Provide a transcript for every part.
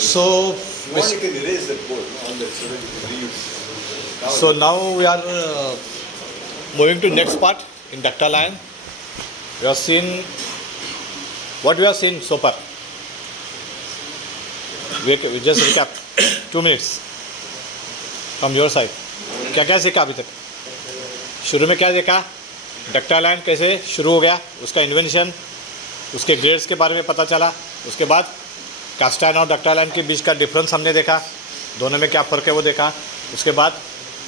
So, You can erase that board on that so that you can reuse. so now we are moving to next part in ductile iron. We have seen what we have seen so far. We just recap 2 minutes from your side. क्या क्या सीखा अभी तक? शुरू में क्या देखा? Ductile iron कैसे शुरू हो गया, उसका इन्वेंशन, उसके ग्रेड्स के बारे में पता चला. उसके बाद कास्ट आयरन और डक्टाइल आयरन के बीच का डिफरेंस हमने देखा, दोनों में क्या फ़र्क है वो देखा. उसके बाद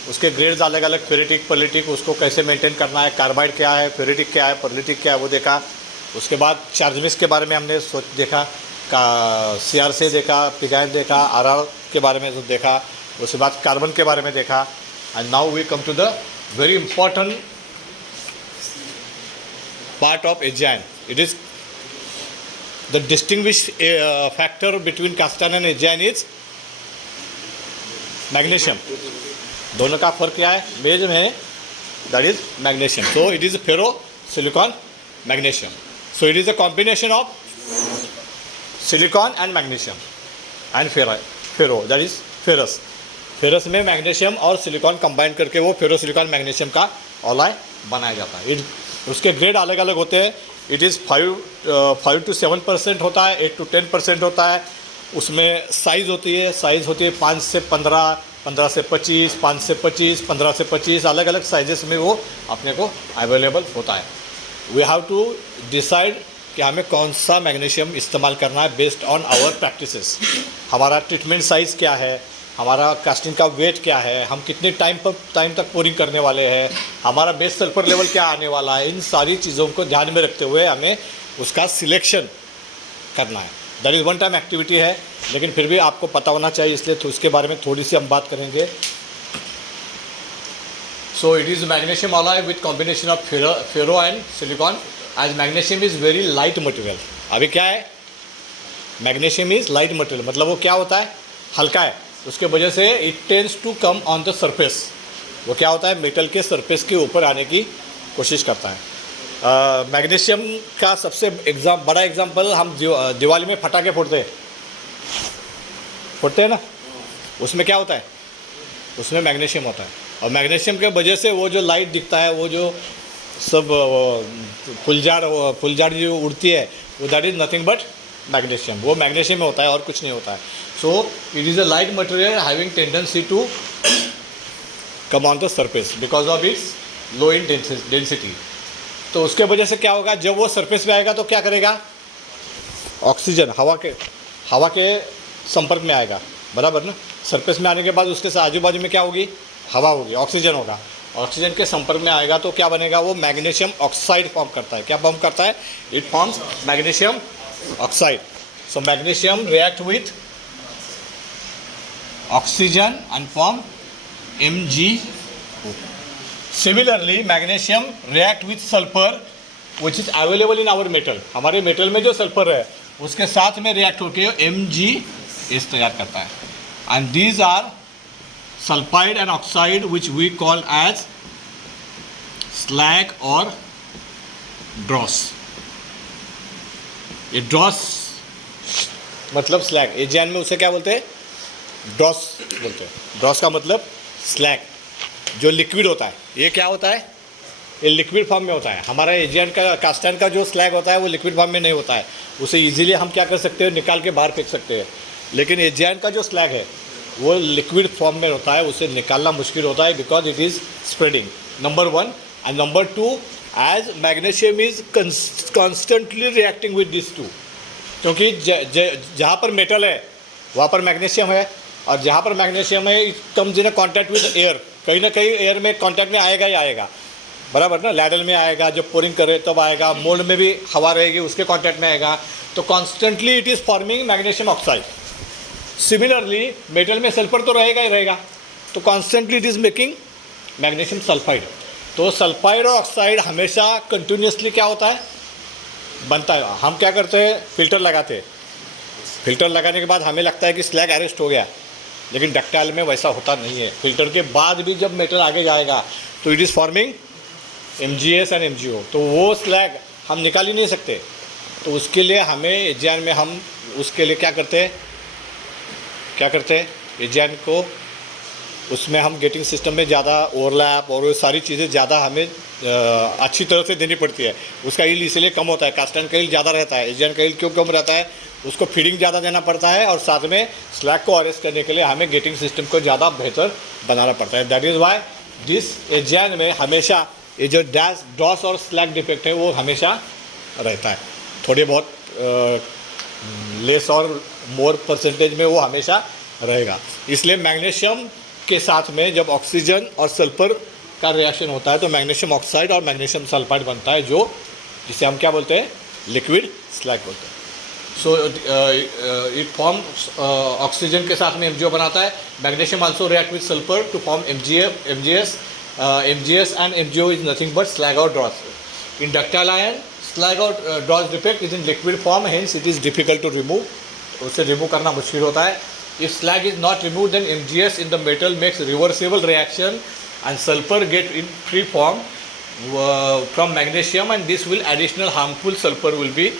उसके ग्रेड्स अलग अलग, फेरेटिक, पर्लिटिक, उसको कैसे मेंटेन करना है, कार्बाइड क्या है, फेरेटिक क्या है, पर्लिटिक क्या है वो देखा. उसके बाद चार्ज मिक्स के बारे में हमने देखा, का CRC देखा, पिगाइन देखा, RR के बारे में जो देखा. उसके बाद कार्बन के बारे में देखा. And now we come to the very important part of AG iron. It is the distinguished factor between cast iron and AG iron is magnesium. दोनों का फर्क क्या है? मेज में that is magnesium. So it is ferro silicon magnesium. So it is a combination of silicon and magnesium and ferro that is ferrous. Ferrous में magnesium और silicon combine करके वो फेरो सिलिकॉन मैग्नीशियम का ऑलॉय बनाया जाता है. उसके ग्रेड अलग अलग होते हैं. इट इज़ 5 to 7% होता है, 8 to 10% होता है. उसमें साइज़ होती है 5 से 15, 15 से 25, 5 से 25, 15 से 25, अलग अलग साइजेस में वो अपने को अवेलेबल होता है. वी हैव टू डिसाइड कि हमें कौन सा मैग्नीशियम इस्तेमाल करना है बेस्ड ऑन आवर प्रैक्टिसेस. हमारा ट्रीटमेंट साइज़ क्या है, हमारा कास्टिंग का वेट क्या है, हम कितने टाइम तक पोरिंग करने वाले हैं, हमारा बेस सल्फर लेवल क्या आने वाला है, इन सारी चीज़ों को ध्यान में रखते हुए हमें उसका सिलेक्शन करना है. That is one time activity है, लेकिन फिर भी आपको पता होना चाहिए, इसलिए उसके बारे में थोड़ी सी हम बात करेंगे. So it is magnesium alloy with combination of ferro and silicon, as magnesium is very light material. अभी क्या है, मैग्नीशियम इज़ लाइट मटेरियल, मतलब वो क्या होता है, हल्का है. उसके वजह से it tends to come on the surface. वो क्या होता है, मेटल के सरफेस के ऊपर आने की कोशिश करता है. मैग्नीशियम का सबसे बड़ा एग्जांपल हम दिवाली में पटाखे फोड़ते हैं ना, उसमें क्या होता है, उसमें मैग्नीशियम होता है. और मैग्नीशियम के वजह से वो जो लाइट दिखता है, वो जो सब फुलझाड़ जो उड़ती है, वो that is nothing but magnesium. वो मैग्नीशियम में होता है और कुछ नहीं होता है. So it is a light material having tendency to come on the surface because of its low in density. तो उसके वजह से क्या होगा, जब वो सरफेस पे आएगा तो क्या करेगा, ऑक्सीजन हवा के संपर्क में आएगा, बराबर ना. सरफेस में आने के बाद उसके साथ आजू बाजू में क्या होगी, हवा होगी, ऑक्सीजन होगा. ऑक्सीजन के संपर्क में आएगा तो क्या बनेगा, वो मैग्नीशियम ऑक्साइड फॉर्म करता है. क्या फॉर्म करता है, it forms magnesium oxide. So magnesium react with oxygen and form MgO. Similarly, magnesium react with sulfur which is available in our metal. हमारे मेटल में जो सल्फर है उसके साथ में रिएक्ट होकर MgS तैयार करता है. and these are sulfide and oxide which we call as slag or dross. ये ड्रॉस मतलब स्लैग, एजियन में उसे क्या बोलते हैं, ड्रॉस बोलते हैं. ड्रॉस का मतलब स्लैग, जो लिक्विड होता है. ये क्या होता है, ये लिक्विड फॉर्म में होता है. हमारा एजियन का कास्ट आयरन का जो स्लैग होता है वो लिक्विड फॉर्म में नहीं होता है. उसे इजीली हम क्या कर सकते हैं, निकाल के बाहर फेंक सकते हैं. लेकिन एजियन का जो स्लैग है वो लिक्विड फॉर्म में होता है, उसे निकालना मुश्किल होता है because it is spreading. Number 1 and number 2, as magnesium is constantly reacting with this two. क्योंकि जहाँ पर मेटल है वहाँ पर मैग्नीशियम है, और जहाँ पर मैग्नीशियम है it comes in contact with air. कहीं ना कहीं एयर में कॉन्टैक्ट में आएगा ही आएगा, बराबर ना. लैडल में आएगा, जब पोरिंग करे तब आएगा, मोल्ड में भी हवा रहेगी उसके कॉन्टैक्ट में आएगा. तो constantly it is forming magnesium oxide. Similarly metal में सल्फर तो रहेगा ही रहेगा, तो constantly it is making magnesium sulphide. तो सल्फाइड और ऑक्साइड हमेशा कंटिन्यूसली क्या होता है, बनता है. हम क्या करते हैं, फिल्टर लगाते हैं. फिल्टर लगाने के बाद हमें लगता है कि स्लैग अरेस्ट हो गया, लेकिन डक्टाइल में वैसा होता नहीं है. फिल्टर के बाद भी जब मेटल आगे जाएगा तो it is forming MgS and MgO. तो वो स्लैग हम निकाल ही नहीं सकते. तो उसके लिए हमें एजियन में हम उसके लिए क्या करते हैं, क्या करते हैं, एजेंट को उसमें हम गेटिंग सिस्टम में ज़्यादा ओवरलैप और वो सारी चीज़ें ज़्यादा हमें अच्छी तरह से देनी पड़ती है। उसका यील्ड इसलिए कम होता है, कास्ट आयरन का यील्ड ज़्यादा रहता है। एजेंट का यील्ड क्यों कम रहता है, उसको फीडिंग ज़्यादा देना पड़ता है और साथ में स्लैग को अरेस्ट करने के लिए हमें गेटिंग सिस्टम को ज़्यादा बेहतर बनाना पड़ता है। That is why this agent में हमेशा ये जो डॉस और स्लैग डिफेक्ट है वो हमेशा रहता है। थोड़े बहुत लेस और मोर परसेंटेज में वो हमेशा रहेगा। इसलिए मैग्नीशियम के साथ में जब ऑक्सीजन और सल्फर का रिएक्शन होता है तो मैग्नीशियम ऑक्साइड और मैग्नीशियम सल्फाइड बनता है, जो जिसे हम क्या बोलते हैं, लिक्विड स्लैग बोलते हैं। सो इट फॉर्म ऑक्सीजन के साथ में MgO बनाता है। Magnesium also react with sulphur to form MgS and MgO is nothing but slag or dross. In ductile iron, slag or dross defect is in liquid form, hence it is difficult to remove. उसे remove करना मुश्किल होता है। If slag is not removed, then MgS in the metal makes reversible reaction and sulfur get in free form from magnesium, and this will additional harmful sulfur will be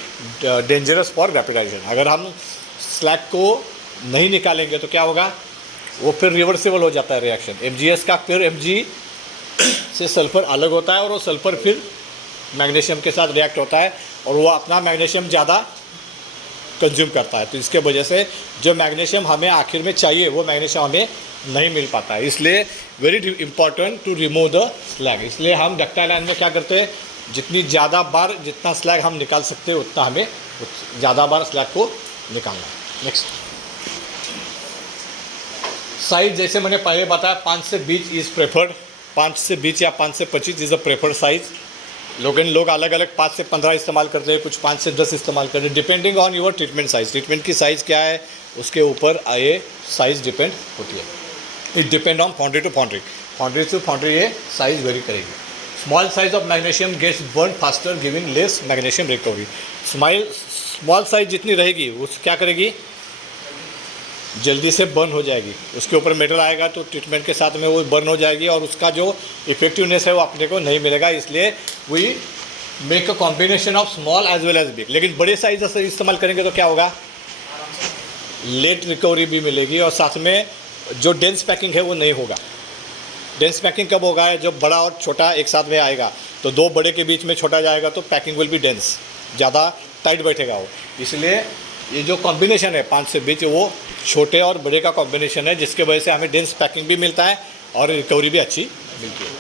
dangerous for rapidization. अगर हम slag को नहीं निकालेंगे तो क्या होगा, वो फिर रिवर्सिबल हो जाता है रिएक्शन। MgS का फिर Mg से सल्फर अलग होता है और वो सल्फर फिर मैग्नीशियम के साथ रिएक्ट होता है और वो अपना मैग्नीशियम ज़्यादा कंज्यूम करता है। तो इसके वजह से जो मैग्नीशियम हमें आखिर में चाहिए वो मैग्नीशियम हमें नहीं मिल पाता है। इसलिए very important to remove the slag. इसलिए हम डक्टाइल आयरन में क्या करते हैं, जितनी ज़्यादा बार जितना स्लैग हम निकाल सकते हैं उतना हमें ज़्यादा बार स्लैग को निकालना है। नेक्स्ट साइज, जैसे मैंने पहले बताया 5 से 20 इज़ प्रेफर्ड। 5 से 20 या 5 से 25 इज़ अ प्रेफर्ड साइज़। लोग अलग अलग 5 से 15 इस्तेमाल करते हैं, कुछ 5 से 10 इस्तेमाल करते हैं, depending on your treatment size. Treatment की साइज़ क्या है उसके ऊपर ये साइज़ डिपेंड होती है। It depend on foundry to foundry, foundry to foundry ये साइज़ वेरी करेगी। Small size of magnesium gets burn faster giving less magnesium recovery. Small size जितनी रहेगी उस क्या करेगी, जल्दी से बर्न हो जाएगी। उसके ऊपर मेटल आएगा तो ट्रीटमेंट के साथ में वो बर्न हो जाएगी और उसका जो इफेक्टिवनेस है वो अपने को नहीं मिलेगा। इसलिए we make a combination of small as well as big. लेकिन बड़े साइज से इस्तेमाल करेंगे तो क्या होगा, लेट रिकवरी भी मिलेगी और साथ में जो डेंस पैकिंग है वो नहीं होगा। डेंस पैकिंग कब होगा, जब बड़ा और छोटा एक साथ में आएगा तो दो बड़े के बीच में छोटा जाएगा तो पैकिंग विल बी डेंस, ज़्यादा टाइट बैठेगा वो। इसलिए ये जो कॉम्बिनेशन है 5 से 20 वो छोटे और बड़े का कॉम्बिनेशन है, जिसके वजह से हमें डेंस पैकिंग भी मिलता है और रिकवरी भी अच्छी मिलती है।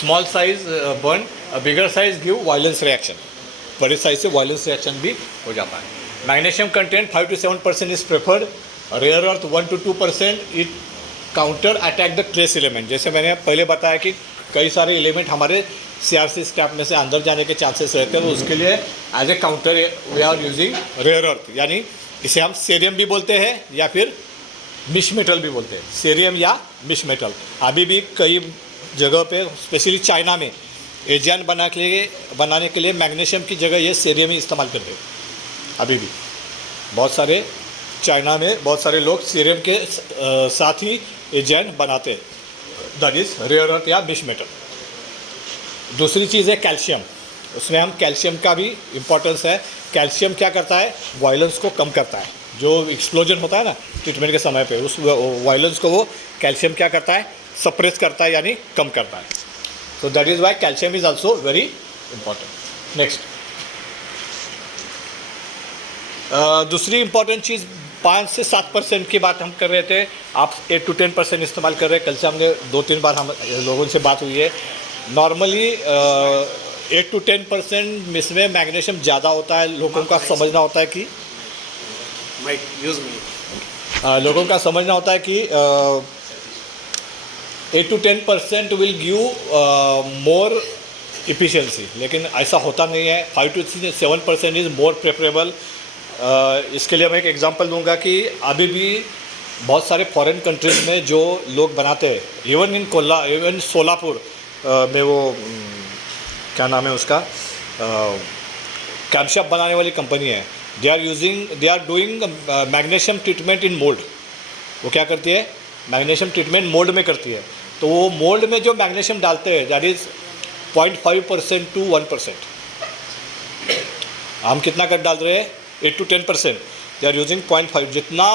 Small size burn, bigger size give violence reaction, बड़े साइज से वायलेंस रिएक्शन भी हो जाता है। Magnesium content 5 to 7% is preferred, rare earth 1 to 2%। It counter attack the trace element. जैसे मैंने पहले बताया कि कई सारे एलिमेंट हमारे CRC स्टैप में से अंदर जाने के चांसेस रहते हैं, तो उसके लिए as a counter we are using rare earth, यानी इसे हम सेरियम भी बोलते हैं या फिर मिश मेटल भी बोलते हैं, सेरियम या मिश मेटल। अभी भी कई जगह पे स्पेशली चाइना में एजियन बनाने के लिए मैग्नीशियम की जगह ये सेरियम ही इस्तेमाल करते हैं। अभी भी बहुत सारे चाइना में बहुत सारे लोग सेरियम के साथ ही एजियन बनाते हैं, दैट इज़ रेयर अर्थ या मिश मेटल। दूसरी चीज़ है कैल्शियम, उसमें हम कैल्शियम का भी इम्पोर्टेंस है। कैल्शियम क्या करता है, वायलेंस को कम करता है। जो एक्सप्लोजन होता है ना ट्रीटमेंट के समय पे, उस वायलेंस को वो कैल्शियम क्या करता है, सप्रेस करता है, यानी कम करता है। So that is why calcium is also very important. Next दूसरी इंपॉर्टेंट चीज़ 5 से 7% की बात हम कर रहे थे, आप 8 to 10% इस्तेमाल कर रहे हैं। कल से हमने 2-3 बार हम लोगों से बात हुई है। नॉर्मली 8 to 10% इसमें मैग्नीशियम ज़्यादा होता है। लोगों का समझना होता है कि लोगों का समझना होता है कि 8 to 10% will give more efficiency, लेकिन ऐसा होता नहीं है। 5 to 7% इज़ मोर प्रेफरेबल। इसके लिए मैं एक एग्जांपल दूंगा कि अभी भी बहुत सारे फॉरेन कंट्रीज़ में जो लोग बनाते हैं, इवन सोलापुर में वो क्या नाम है उसका, कैमशाफ्ट बनाने वाली कंपनी है, they are doing magnesium treatment in mould. वो क्या करती है, मैग्नीशियम ट्रीटमेंट मोल्ड में करती है। तो वो मोल्ड में जो मैग्नीशियम डालते हैं दैट इज़ 0.5% to 1%। हम कितना कर डाल रहे हैं, 8 to 10%। They are using 0.5। जितना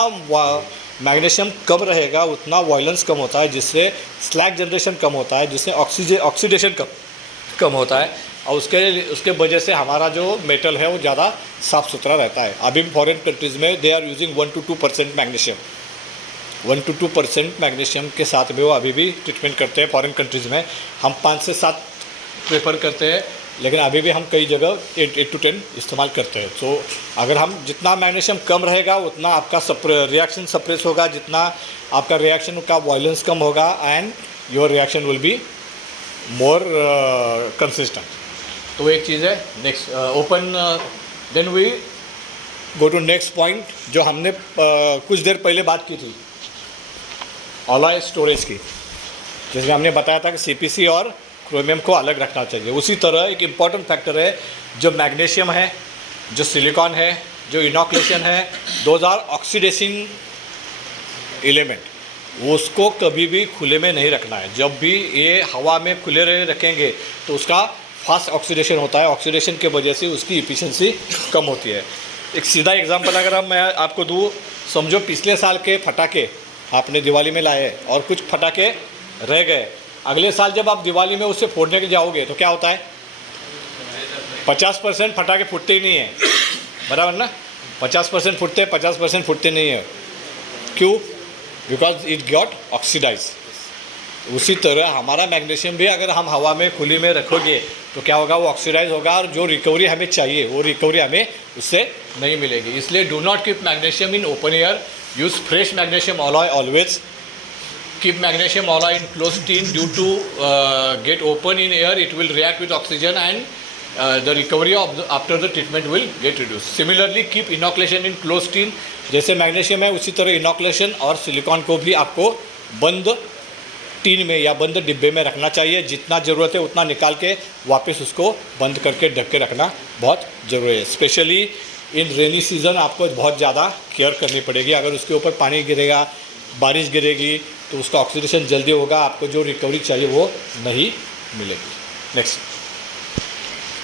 मैग्नीशियम कम रहेगा उतना वॉयलेंस कम होता है, जिससे स्लैग जनरेशन कम होता है, जिससे ऑक्सीडेशन कम होता है, और उसके वजह से हमारा जो मेटल है वो ज़्यादा साफ़ सुथरा रहता है। अभी भी फॉरेन कंट्रीज़ में they are using 1 to 2% magnesium, 1 to 2% magnesium के साथ भी वो अभी भी ट्रीटमेंट करते हैं फॉरेन कंट्रीज़ में। हम 5 से 7 प्रेफर करते हैं, लेकिन अभी भी हम कई जगह 8 to 10 इस्तेमाल करते हैं। तो अगर हम जितना मैग्नीशियम कम रहेगा उतना आपका रिएक्शन सप्रेस होगा, जितना आपका रिएक्शन का वॉयलेंस कम होगा, and your reaction will be more consistent. तो एक चीज़ है। Next open, then we go to next point जो हमने कुछ देर पहले बात की थी, ऑलॉय स्टोरेज की, जिसमें हमने बताया था कि सीपीसी और क्रोमियम को अलग रखना चाहिए। उसी तरह एक इम्पॉर्टेंट फैक्टर है जो मैग्नीशियम है, जो सिलिकॉन है, जो इनॉक्लेशन है, दोज आर ऑक्सीडेसिंग एलिमेंट। उसको कभी भी खुले में नहीं रखना है। जब भी ये हवा में खुले रखेंगे तो उसका फास्ट ऑक्सीडेशन होता है, ऑक्सीडेशन के वजह से उसकी इफिशिएंसी कम होती है। एक सीधा एग्जांपल अगर मैं आपको दूँ, समझो पिछले साल के फटाके आपने दिवाली में लाए और कुछ फटाके रह गए, अगले साल जब आप दिवाली में उससे फोड़ने के जाओगे तो क्या होता है, 50% फटाके फूटते ही नहीं है, बराबर ना। 50% फूटते, 50% फूटते नहीं है। क्यों? Because it got oxidise. उसी तरह हमारा मैग्नीशियम भी अगर हम हवा में खुली में रखोगे तो क्या होगा, वो ऑक्सीडाइज होगा, और जो रिकवरी हमें चाहिए वो रिकवरी हमें उससे नहीं मिलेगी। इसलिए do not keep magnesium in open air, use fresh magnesium alloy always. Keep magnesium alloy in closed tin. Due to get open in air, it will react with oxygen, and the recovery of after the treatment will get reduced. Similarly, keep inoculation in closed tin. जैसे magnesium है उसी तरह इनॉकुलेशन और silicon को भी आपको बंद tin में या बंद डिब्बे में रखना चाहिए। जितना ज़रूरत है उतना निकाल के वापस उसको बंद करके ढक के रखना बहुत ज़रूरी है। स्पेशली इन रेनी सीज़न आपको बहुत ज़्यादा केयर करनी पड़ेगी। अगर उसके ऊपर पानी गिरेगा, बारिश गिरेगी, तो उसका ऑक्सीडेशन जल्दी होगा, आपको जो रिकवरी चाहिए वो नहीं मिलेगी। नेक्स्ट,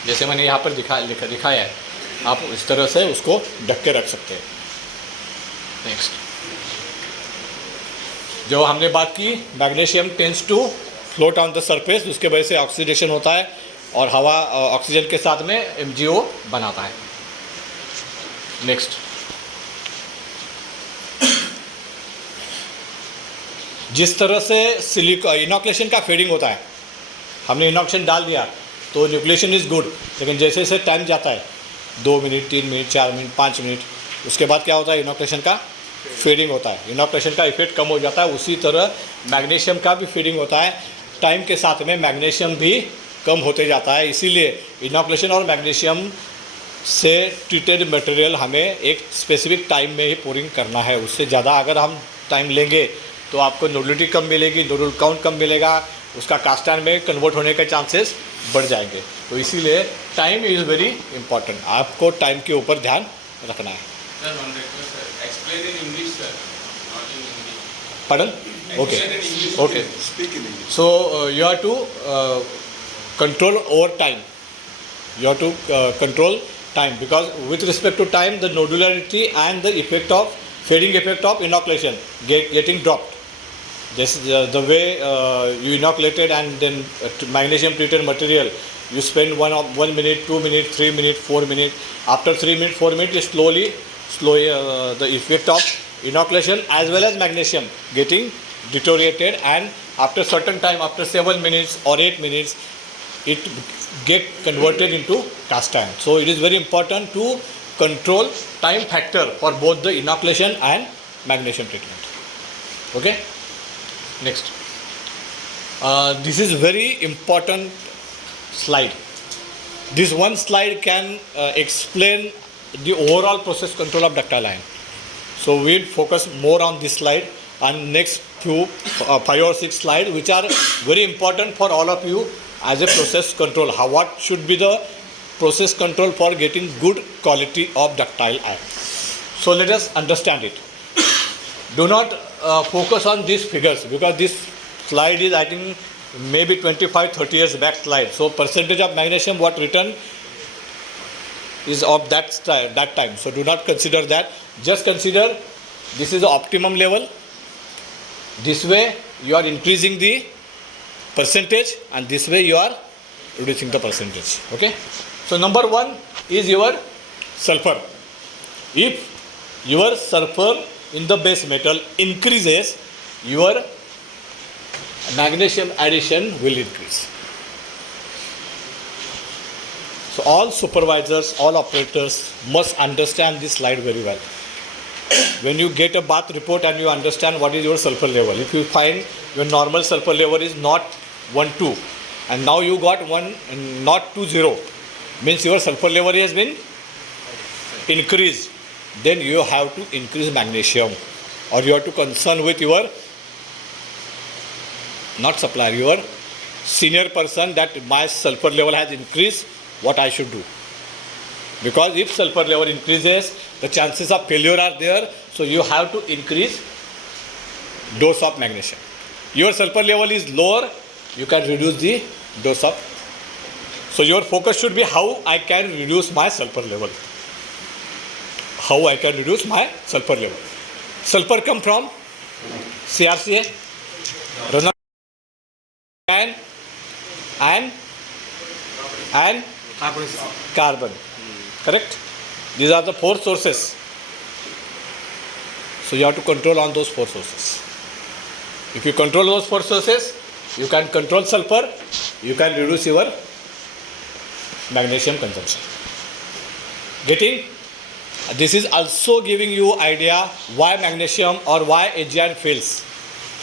जैसे मैंने यहाँ पर दिखाया है, आप इस तरह से उसको ढक के रख सकते हैं। नेक्स्ट, जो हमने बात की, magnesium tends to float on the surface, उसके वजह से ऑक्सीडेशन होता है और हवा ऑक्सीजन के साथ में MgO बनाता है। नेक्स्ट, जिस तरह से इनॉक्लेशन का फेडिंग होता है, हमने इनॉक्लेशन डाल दिया तो न्यूक्लिएशन इज़ गुड, लेकिन जैसे जैसे टाइम जाता है 2 मिनट, 3 मिनट, 4 मिनट, 5 मिनट, उसके बाद क्या होता है, इनॉक्लेशन का फेडिंग होता है, इनॉक्लेशन का इफेक्ट कम हो जाता है। उसी तरह मैग्नीशियम का भी फेडिंग होता है, टाइम के साथ में मैग्नीशियम भी कम होते जाता है। इसीलिए इनॉक्लेशन और मैग्नीशियम से ट्रीटेड मटेरियल हमें एक स्पेसिफिक टाइम में ही पोरिंग करना है। उससे ज़्यादा अगर हम टाइम लेंगे तो आपको नोडुलिटी कम मिलेगी, नोडुल काउंट कम मिलेगा, उसका कास्ट आयरन में कन्वर्ट होने के चांसेस बढ़ जाएंगे। तो इसीलिए टाइम इज़ वेरी इंपॉर्टेंट, आपको टाइम के ऊपर ध्यान रखना है। Sir, one request, sir. Explain in English, sir, not in Hindi. Pardon? Okay. Explain in English. Okay. Speak in English. So you have to control over time. You have to control time, because with respect to time, the nodularity and the effect of fading effect of inoculation getting dropped. Just the way you inoculated and then magnesium treated material, you spend 1 minute, 2 minutes, 3 minutes, 4 minutes. After 3 minutes, 4 minutes, slowly the effect of inoculation as well as magnesium getting deteriorated, and after certain time, after 7 minutes or 8 minutes, it get converted into cast iron. So it is very important to control time factor for both the inoculation and magnesium treatment. Okay. Next, this is very important slide. This one slide can explain the overall process control of ductile iron. So we'll focus more on this slide and next few 5 or 6 slides, which are very important for all of you as a process control. What should be the process control for getting good quality of ductile iron? So let us understand it. Do not focus on these figures, because this slide is, I think, maybe 25-30 years back slide. So percentage of magnesium what written is of that time. So do not consider that. Just consider this is the optimum level. This way you are increasing the percentage, and this way you are reducing the percentage. Okay. So number 1 is your sulfur. If your sulfur in the base metal increases, your magnesium addition will increase. So all supervisors, all operators must understand this slide very well. When you get a bath report and you understand what is your sulfur level, if you find your normal sulfur level is not 1,2 and now you got one not 2,0, means your sulfur level has been increased, then you have to increase magnesium, or you have to concern with your not supplier, your senior person, that my sulfur level has increased, what I should do. Because if sulfur level increases, the chances of failure are there, so you have to increase dose of magnesium. Your sulfur level is lower, you can reduce the dose of. So your focus should be how I can reduce my sulfur level. How I can reduce my sulfur level. Sulfur come from CRCA, and carbon. Correct? These are the 4 sources. So you have to control on those 4 sources. If you control those 4 sources, you can control sulfur, you can reduce your magnesium consumption. Getting? This is also giving you idea why magnesium or why AGI fails.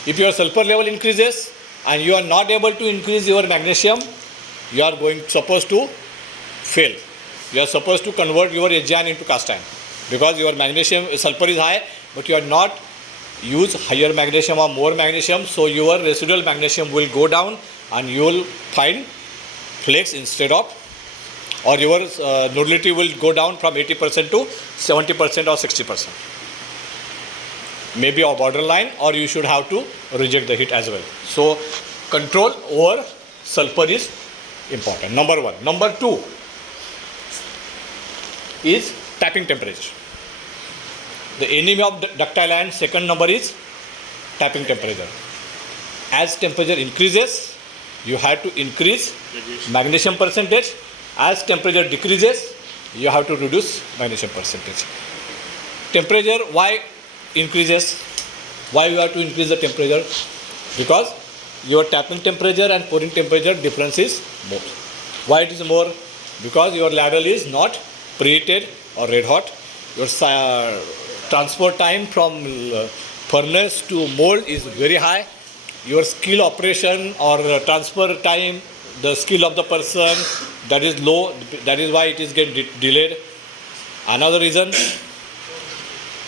If your sulfur level increases and you are not able to increase your magnesium, you are supposed to fail. You are supposed to convert your AGI into cast iron, because your magnesium sulfur is high, but you are not use higher magnesium or more magnesium, so your residual magnesium will go down and you will find flakes instead of, or your nodulity will go down from 80% to 70% or 60%. Maybe a borderline, or you should have to reject the heat as well. So control over sulfur is important. Number 1. Number 2 is tapping temperature. The enemy of ductile iron, second number is tapping temperature. As temperature increases, you have to increase magnesium percentage. As temperature decreases, you have to reduce magnesium percentage. Temperature, why increases? Why you have to increase the temperature? Because your tapping temperature and pouring temperature difference is more. Why it is more? Because your ladle is not preheated or red hot. Your transport time from furnace to mold is very high. Your skill operation or transfer time, the skill of the person, that is low. That is why it is getting delayed. Another reason,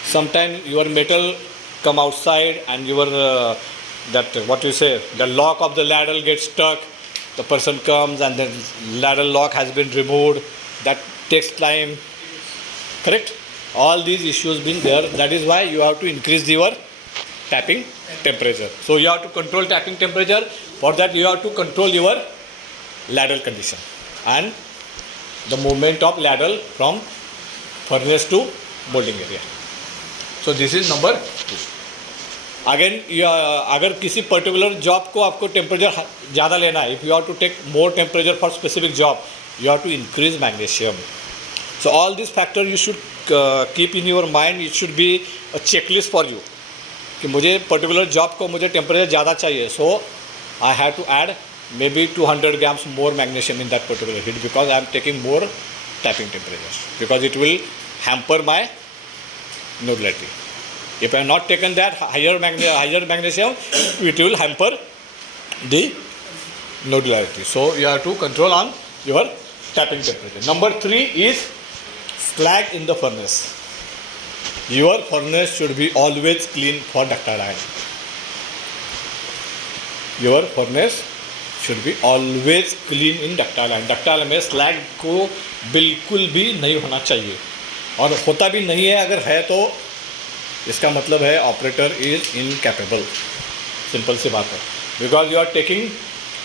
sometimes your metal come outside and your the lock of the ladle gets stuck. The person comes and the ladle lock has been removed. That takes time. Correct? All these issues being there. That is why you have to increase your tapping temperature. So you have to control tapping temperature. For that you have to control your ladle condition and the movement of ladle from furnace to molding area. So this is number 2. Again, अगर किसी particular job को आपको temperature ज़्यादा लेना है, if you have to take more temperature for specific job, you have to increase magnesium. So all these factors you should keep in your mind. It should be a checklist for you कि मुझे particular job को मुझे temperature ज़्यादा चाहिए. So I have to add maybe 200 grams more magnesium in that particular heat, because I am taking more tapping temperatures, because it will hamper my nodulity. If I have not taken that higher magnesium, it will hamper the nodulity. So you have to control on your tapping temperature. Number 3 is slag in the furnace. Your furnace should be always clean for ductile iron. Your furnace should be always clean in ductile iron. Ductile में slag को बिल्कुल भी नहीं होना चाहिए, और होता भी नहीं है. अगर है तो इसका मतलब है ऑपरेटर इज इनकैपेबल. सिंपल सी बात है. Because you are taking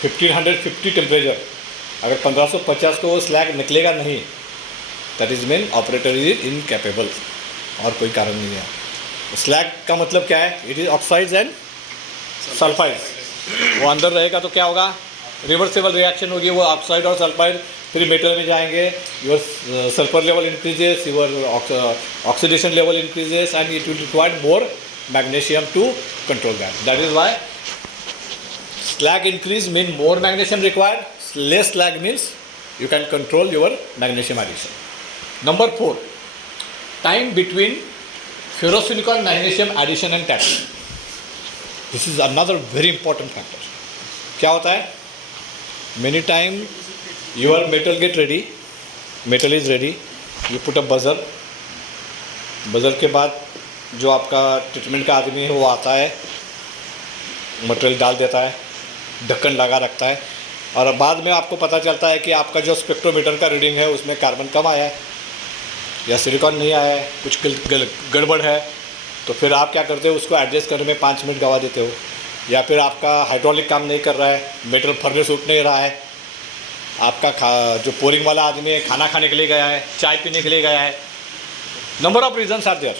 1550 temperature. अगर 1550 को वो स्लैग निकलेगा नहीं, that is mean operator is incapable, और कोई कारण नहीं है। स्लैग का मतलब क्या है? It is oxides and sulphide. वो अंदर रहेगा तो क्या होगा? रिवर्सेबल रिएक्शन होगी, वो ऑक्साइड और सल्फाइड फिर मेटल में जाएंगे, your sulphur level increases, your oxidation level increases, and it will require more magnesium to control that is why slag increase mean more magnesium required, less slag means you can control your magnesium addition. Number 4, time between ferrosilicon magnesium addition and tapping. This is another very important factor. क्या होता है? Many time your metal get ready, metal is ready, you put a buzzer, buzzer के बाद जो आपका treatment का आदमी है वो आता है, मटेरियल डाल देता है, ढक्कन लगा रखता है, और बाद में आपको पता चलता है कि आपका जो स्पेक्ट्रोमीटर का रीडिंग है उसमें कार्बन कम आया है या सिलिकॉन नहीं आया है, कुछ गड़बड़ है, तो फिर आप क्या करते हो? उसको एडजस्ट करने में 5 मिनट गवा देते हो, या फिर आपका हाइड्रोलिक काम नहीं कर रहा है, मेटल फर्नेस उठ नहीं रहा है, आपका जो पोरिंग वाला आदमी है खाना खाने के लिए गया है, चाय पीने के लिए गया है, number of reasons are there.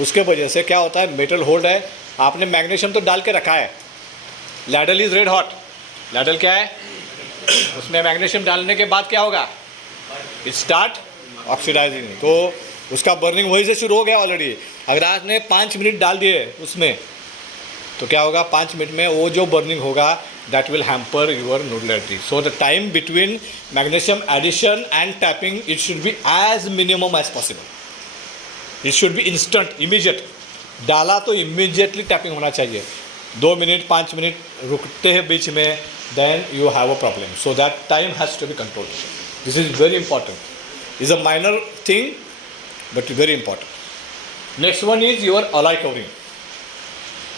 उसके वजह से क्या होता है? मेटल होल्ड है, आपने मैग्नीशियम तो डाल के रखा है, ladle is red hot, ladle क्या है? उसमें मैग्नीशियम डालने के बाद क्या होगा? इट स्टार्ट ऑक्सीडाइजिंग, तो उसका बर्निंग वहीं से शुरू हो गया ऑलरेडी। अगर आपने 5 मिनट डाल दिए उसमें तो क्या होगा? 5 मिनट में वो जो बर्निंग होगा that will hamper your nodularity. So the time between magnesium addition and tapping it should be as minimum as possible, it should be instant, immediate. डाला तो इमीडिएटली टैपिंग होना चाहिए। 2 मिनट 5 मिनट रुकते हैं बीच में, then you have a problem. So that time has to be controlled. This is very important, is a minor thing but very important. Next one is your alloy covering.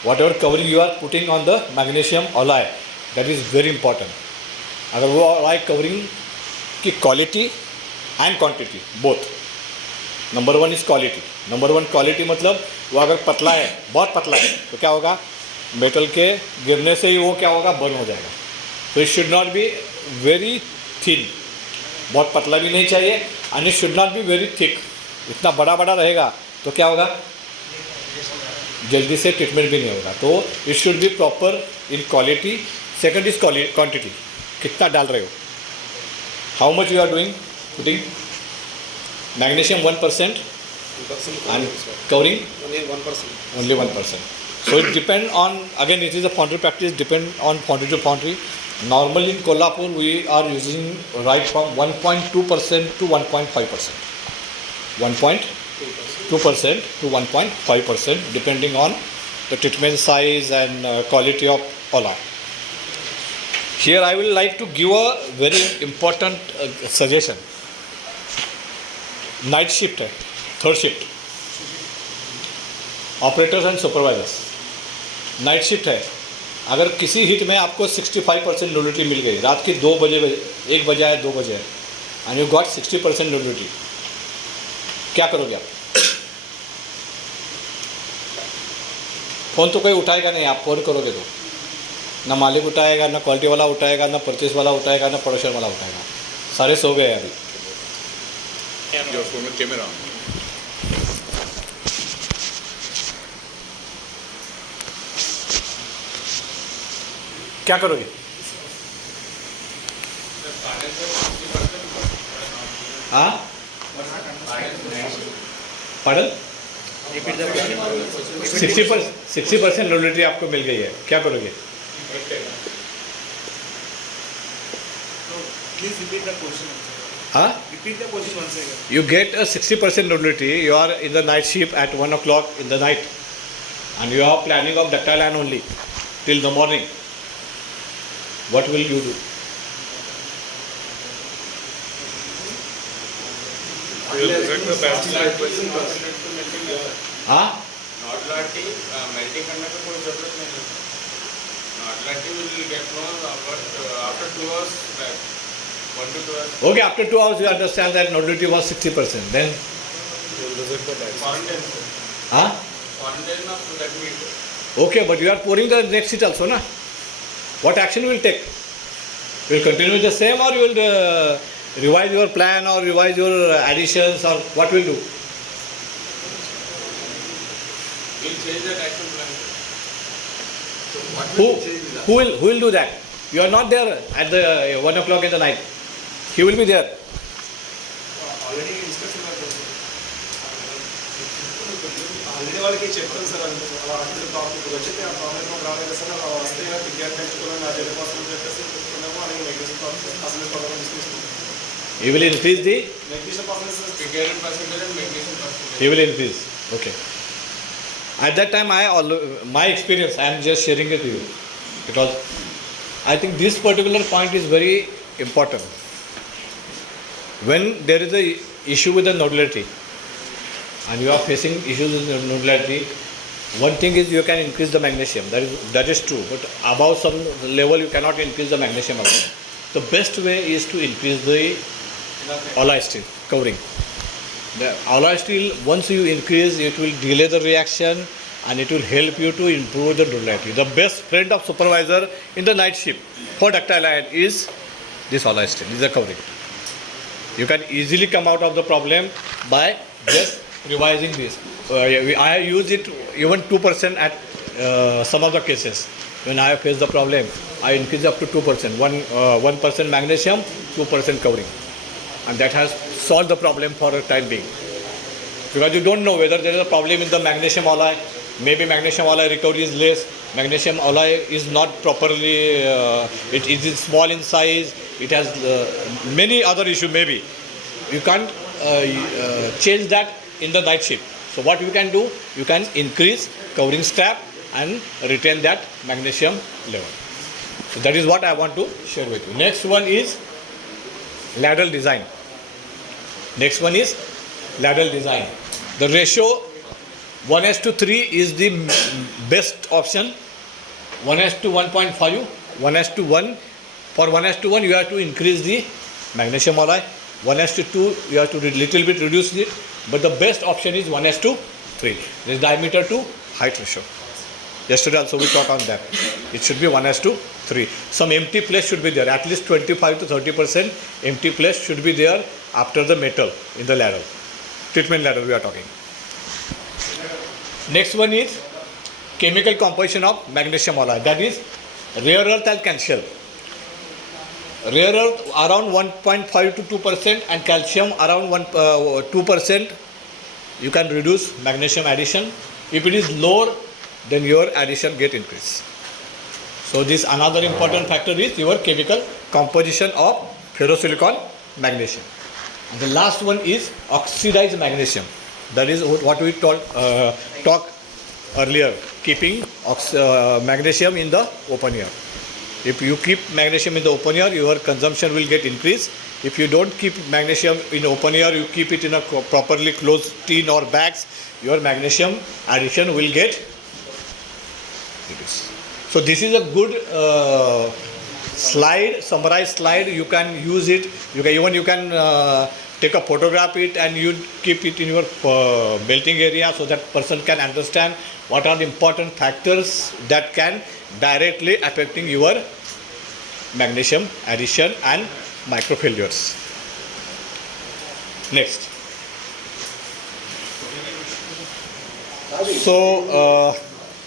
Whatever covering you are putting on the magnesium alloy, that is very important. अगर वो alloy कवरिंग की quality and quantity both, number 1 is quality. Number 1 quality मतलब वो अगर पतला है, बहुत पतला है, तो क्या होगा? मेटल के गिरने से ही वो क्या होगा? बर्न हो जाएगा। तो it should not be very thin, बहुत पतला भी नहीं चाहिए, and it should not be very thick. इतना बड़ा बड़ा रहेगा तो क्या होगा? जल्दी से ट्रीटमेंट भी नहीं होगा। तो it should be proper in quality. Second is quantity, कितना डाल रहे हो, how much you are doing putting. Magnesium 1% and covering only 1%. So it depend on, again it is a foundry practice, depend on foundry to foundry. Normally in Kolhapur we are using right from 1.2% to 1.5%. 1.2% to 1.5% depending on the treatment size and quality of alloy. Here I will like to give a very important suggestion. Night shift है, third shift, operators and supervisors, night shift है। अगर किसी hit में आपको 65% नोडिलिटी मिल गई, रात के 2 बजे, 1 बजे है, 2 बजे है, एंड यू गॉट 60% नोडिलिटी, क्या करोगे आप? फ़ोन तो कोई उठाएगा नहीं, आप फ़ोन करोगे तो ना मालिक उठाएगा, ना क्वालिटी वाला उठाएगा, ना परचेस वाला उठाएगा, ना प्रोडक्शन वाला उठाएगा, सारे सो गए अभी। Your phone with camera on. क्या करोगे? हाँ, पढ़ल 60% नोडिलिटी आपको मिल गई है, क्या करोगे? Please repeat the question. Huh? Repeat the question once again. You get a 60% nodulity, you are in the night shift at 1 o'clock in the night, and you are planning of ductile iron only till the morning. What will you do? हाँ? नॉडुलरिटी melting करने का कोई जरूरत नहीं है। नॉडुलरिटी will get known after 2 hours back. 1 to 2 hours. Okay, after 2 hours you understand that nodulity was 60%. Then? Quarantine. Huh? Quarantine of that meat. Okay, but you are pouring the next sheet also, na? What action you will take? You will continue the same, or you will revise your plan or revise your additions or what will do? We'll change that action plan. So what Who, will change that? who will do that? You are not there at the 1 o'clock in the night. He will be there. Already instruction already వాళ్ళకి చెప్తాను sir article topic వచ్చి ఆ problem రాలేదు sir అలా వస్తే ticket పెంచుకోవడం నా జరి కోసం చెప్పేసి చెప్తున్నాము అలాగే మెగ్నీషియం పర్సెంటేజ్ ప్రోగ్రామ్ తీసుకుంటాం He will increase the, magnesium percentage Picaran percentage and magnesium percentage. he will increase. Okay. At that time, my experience, I am just sharing it with you because I think this particular point is very important. When there is a issue with the nodulatory and you are facing issues with the nodulatory, one thing is you can increase the magnesium. That is true. But above some level, you cannot increase the magnesium also. The best way is to increase the alloy steel covering. The alloy steel, once you increase, it will delay the reaction and it will help you to improve the ductility. The best friend of supervisor in the night shift for ductile iron is this alloy steel, is the covering. You can easily come out of the problem by just revising this. I use it even 2% at some of the cases. When I face the problem, I increase up to 2%. 1% magnesium, 2% covering. And that has solved the problem for a time being. Because you don't know whether there is a problem in the magnesium alloy. Maybe magnesium alloy recovery is less. Magnesium alloy is not properly, it is small in size. It has many other issues maybe. You can't change that in the night shift. So what you can do, you can increase covering strap and retain that magnesium level. So that is what I want to share with you. Next one is lateral design. Next one is lateral design. The ratio 1:3 is the best option. 1:1.5, 1:1. For 1:1, you have to increase the magnesium alloy. 1:2, you have to little bit reduce it. But the best option is 1:3. This diameter to height ratio. Yesterday also we talked on that. It should be 1:3. Some empty place should be there. At least 25 to 30% empty place should be there after the metal in the ladle. Treatment ladle we are talking. Next one is chemical composition of magnesium alloy. That is rare earth and calcium. Rare earth around 1.5 to 2% and calcium around 2%. You can reduce magnesium addition. If it is lower, then your addition get increased. So this another important factor is your chemical composition of ferrosilicon magnesium. And the last one is oxidized magnesium. That is what we talked earlier, keeping magnesium in the open air. If you keep magnesium in the open air, your consumption will get increased. If you don't keep magnesium in open air, you keep it in a properly closed tin or bags, your magnesium addition will get reduced. So this is a good slide, summarized slide. You can use it. You can take a photograph it and you keep it in your belting area so that person can understand what are the important factors that can directly affecting your magnesium addition and micro failures. Next. So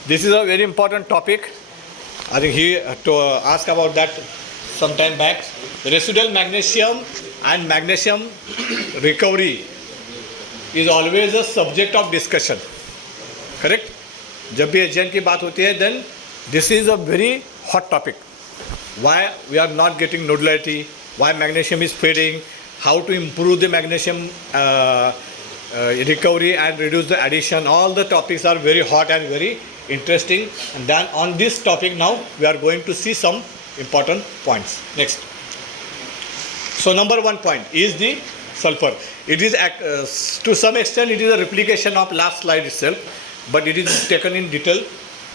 this is a very important topic. I think he asked about that some time back. Residual magnesium and magnesium recovery is always a subject of discussion. Correct? जब भी agent की बात होती है, then this is a very hot topic. Why we are not getting nodulity? Why magnesium is fading? How to improve the magnesium recovery and reduce the addition? All the topics are very hot and very interesting. And then on this topic now we are going to see some important points. Next. So number 1 point is the sulfur. It is to some extent it is a replication of last slide itself, but it is taken in detail.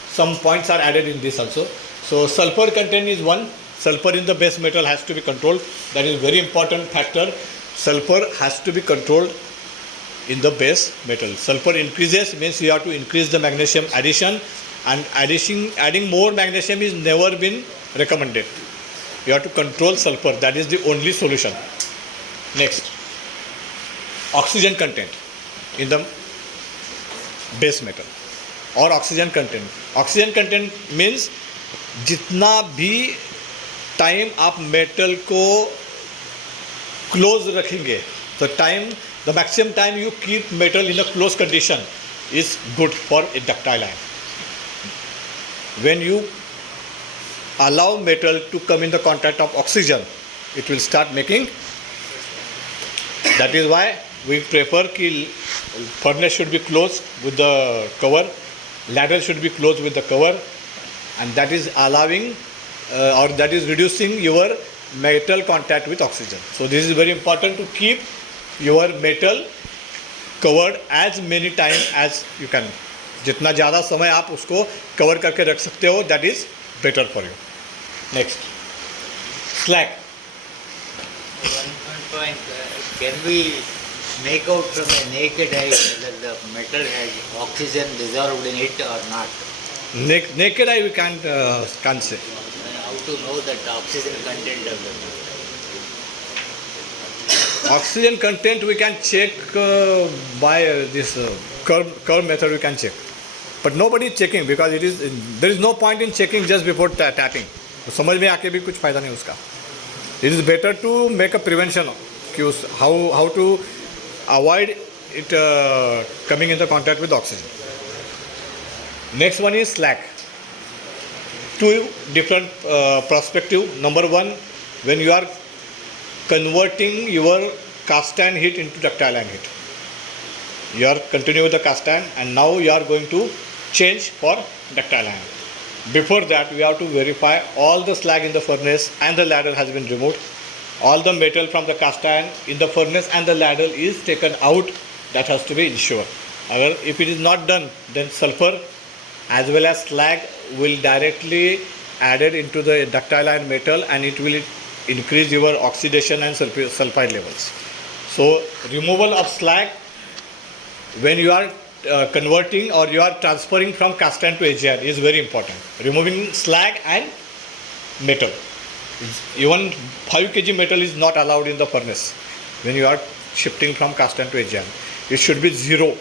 Some points are added in this also. So sulfur content is one. Sulfur in the base metal has to be controlled. That is very important factor. Sulfur has to be controlled in the base metal. Sulfur increases means you have to increase the magnesium addition, and adding more magnesium is never been recommended. You have to control sulfur. That is the only solution. Next, oxygen content in the base metal or oxygen content. Oxygen content means जितना भी time आप metal को close रखेंगे, the time, the maximum time you keep metal in a closed condition is good for a ductile iron. When you allow metal to come in the contact of oxygen, it will start making. That is why we prefer कि furnace should be closed with the cover, ladle should be closed with the cover, and that is allowing or that is reducing your metal contact with oxygen. So this is very important to keep your metal covered as many times as you can. जितना ज़्यादा समय आप उसको cover करके रख सकते हो, that is better for you. Next, slag. One point, can we make out from a naked eye whether the metal has oxygen dissolved in it or not? Naked eye we can't say. How to know that oxygen content of the metal? Oxygen content we can check by this curve method we can check. But nobody is checking because there is no point in checking just before tapping. तो समझ में आके भी कुछ फ़ायदा नहीं उसका. It is better to make a prevention कि how to avoid it coming in the contact with oxygen. Next one is slag. Two different perspective. Number one, when you are converting your cast iron heat into ductile iron heat. You are continuing with the cast iron and now you are going to change for ductile iron. Before that, we have to verify all the slag in the furnace and the ladle has been removed. All the metal from the cast iron in the furnace and the ladle is taken out. That has to be ensured. If it is not done, then sulfur as well as slag will directly added into the ductile iron metal and it will increase your oxidation and sulfide levels. So removal of slag when you are converting or you are transferring from cast iron to AGR is very important. Removing slag and metal. Even 5 kg metal is not allowed in the furnace when you are shifting from cast iron to AGR. It should be zero.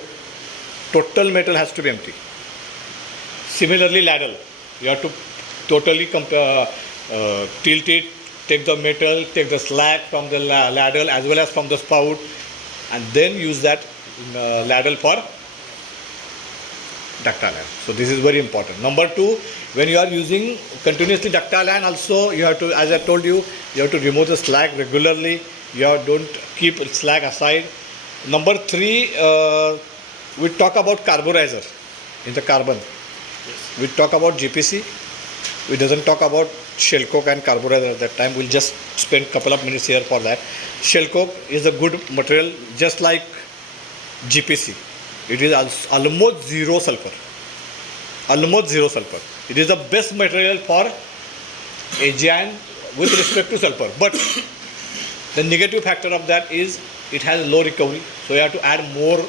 Total metal has to be empty. Similarly, ladle. You have to totally tilt it, take the metal, take the slag from the ladle as well as from the spout and then use that ladle for ductile iron. So this is very important. Number two, when you are using continuously ductile iron also, you have to, as I told you, you have to remove the slag regularly. Don't keep slag aside. Number three, we talk about carburizer in the carbon. We talk about GPC. We doesn't talk about shell coke and carburizer at that time. We'll just spend couple of minutes here for that. Shell coke is a good material, just like GPC. It is almost zero sulfur. Almost zero sulfur. It is the best material for AGN with respect to sulfur. But the negative factor of that is it has low recovery. So you have to add more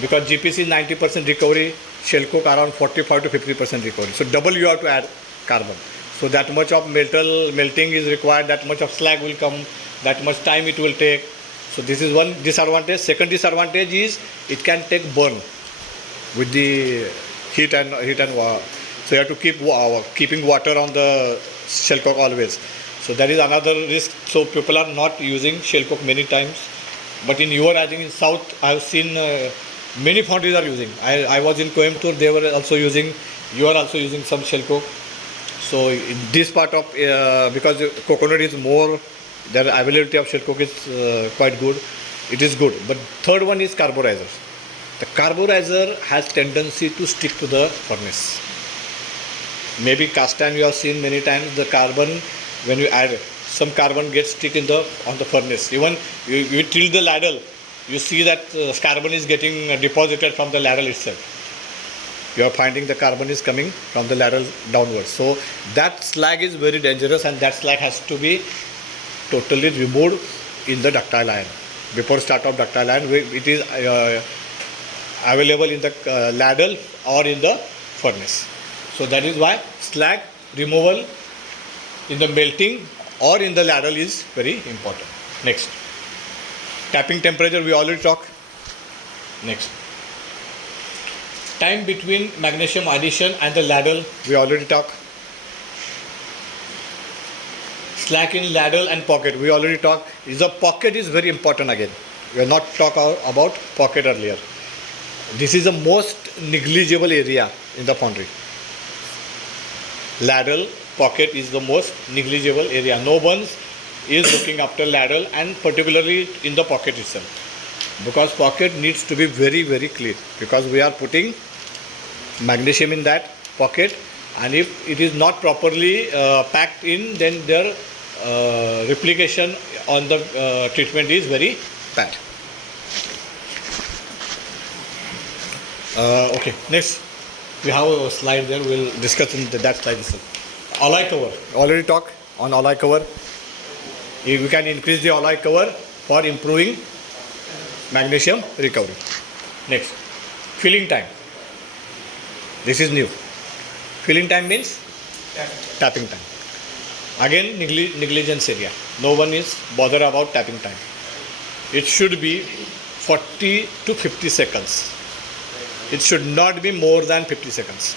because GPC is 90% recovery, shell coke around 45 to 50% recovery. So double you have to add carbon. So that much of metal melting is required, that much of slag will come, that much time it will take. So this is one disadvantage. Second disadvantage is it can take burn with the heat and water. So you have to keep keeping water on the shell coke always. So that is another risk. So people are not using shell coke many times. But in I think in South, I have seen many foundries are using. I was in Coimbatore, they were also using, you are also using some shell coke. So in this part of, because coconut is more, the availability of shell coke is quite good. It is good. But third one is carburizer. The carburizer has tendency to stick to the furnace. Maybe cast iron you have seen many times, the carbon, when you add, some carbon gets stick on the furnace. Even you tilt the ladle, you see that carbon is getting deposited from the ladle itself. You are finding the carbon is coming from the ladle downwards. So that slag is very dangerous and that slag has to be totally removed in the ductile iron. Before start of ductile iron, it is available in the ladle or in the furnace. So that is why slag removal in the melting or in the ladle is very important. Next. Tapping temperature we already talked. Next. Time between magnesium addition and the ladle we already talked. Slack in ladle and pocket we already talked. The pocket is very important again. We are not talking about pocket earlier. This is the most negligible area in the foundry. Ladle, pocket is the most negligible area. No one is looking after ladle and particularly in the pocket itself. Because pocket needs to be very, very clean. Because we are putting magnesium in that pocket, and if it is not properly packed in, then their replication on the treatment is very bad. Okay, next we have a slide there. We'll discuss in that slide itself. Alloy cover. Already talked on alloy cover. If we can increase the alloy cover for improving magnesium recovery. Next, filling time. This is new. Filling time means tapping time. Again, negligence area. No one is bothered about tapping time. It should be 40 to 50 seconds. It should not be more than 50 seconds.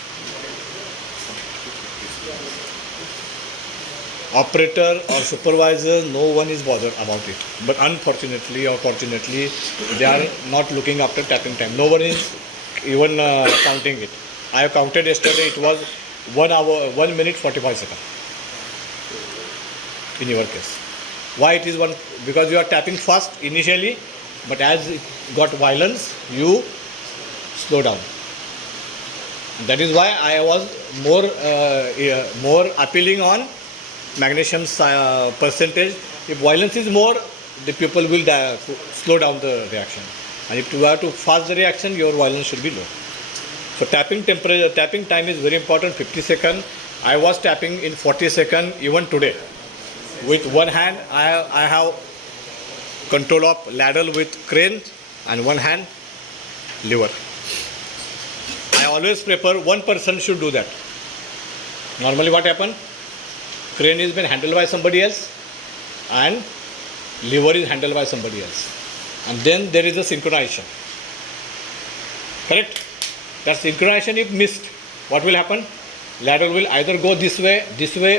Operator or supervisor, no one is bothered about it. But unfortunately or fortunately, they are not looking after tapping time. No one is even counting it. I have counted yesterday, it was 1 hour, 1 minute 45 seconds. In your case. Why it is one? Because you are tapping fast initially, but as it got violence, you slow down. That is why I was more appealing on magnesium percentage. If violence is more, the people will slow down the reaction. And if you have to fast the reaction, your violence should be low. So tapping time is very important. 50 seconds. I was tapping in 40 seconds even today. With one hand, I have control of ladle with crane, and one hand lever. I always prefer one person should do that. Normally what happens? Crane is been handled by somebody else and lever is handled by somebody else. And then there is a synchronization. Correct? That synchronization if missed, what will happen? Ladle will either go this way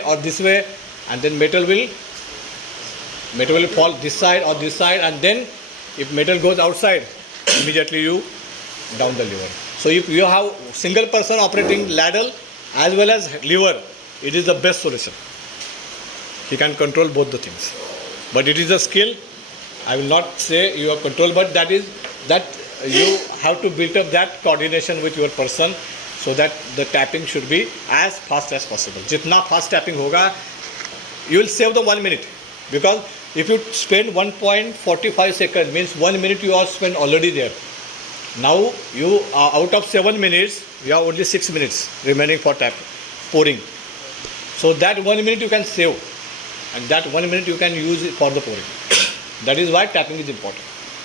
or this way, and then metal will fall this side or this side, and then if metal goes outside, immediately you down the lever. So if you have single person operating ladle as well as lever, it is the best solution. He can control both the things. But it is a skill. I will not say you have control, but that you have to build up that coordination with your person so that the tapping should be as fast as possible. Jitna fast tapping hoga, you will save the 1 minute. Because if you spend 1.45 seconds, means 1 minute you are spent already there. Now you are out of 7 minutes, you have only 6 minutes remaining for pouring. So that 1 minute you can save, and that 1 minute you can use it for the pouring. That is why tapping is important,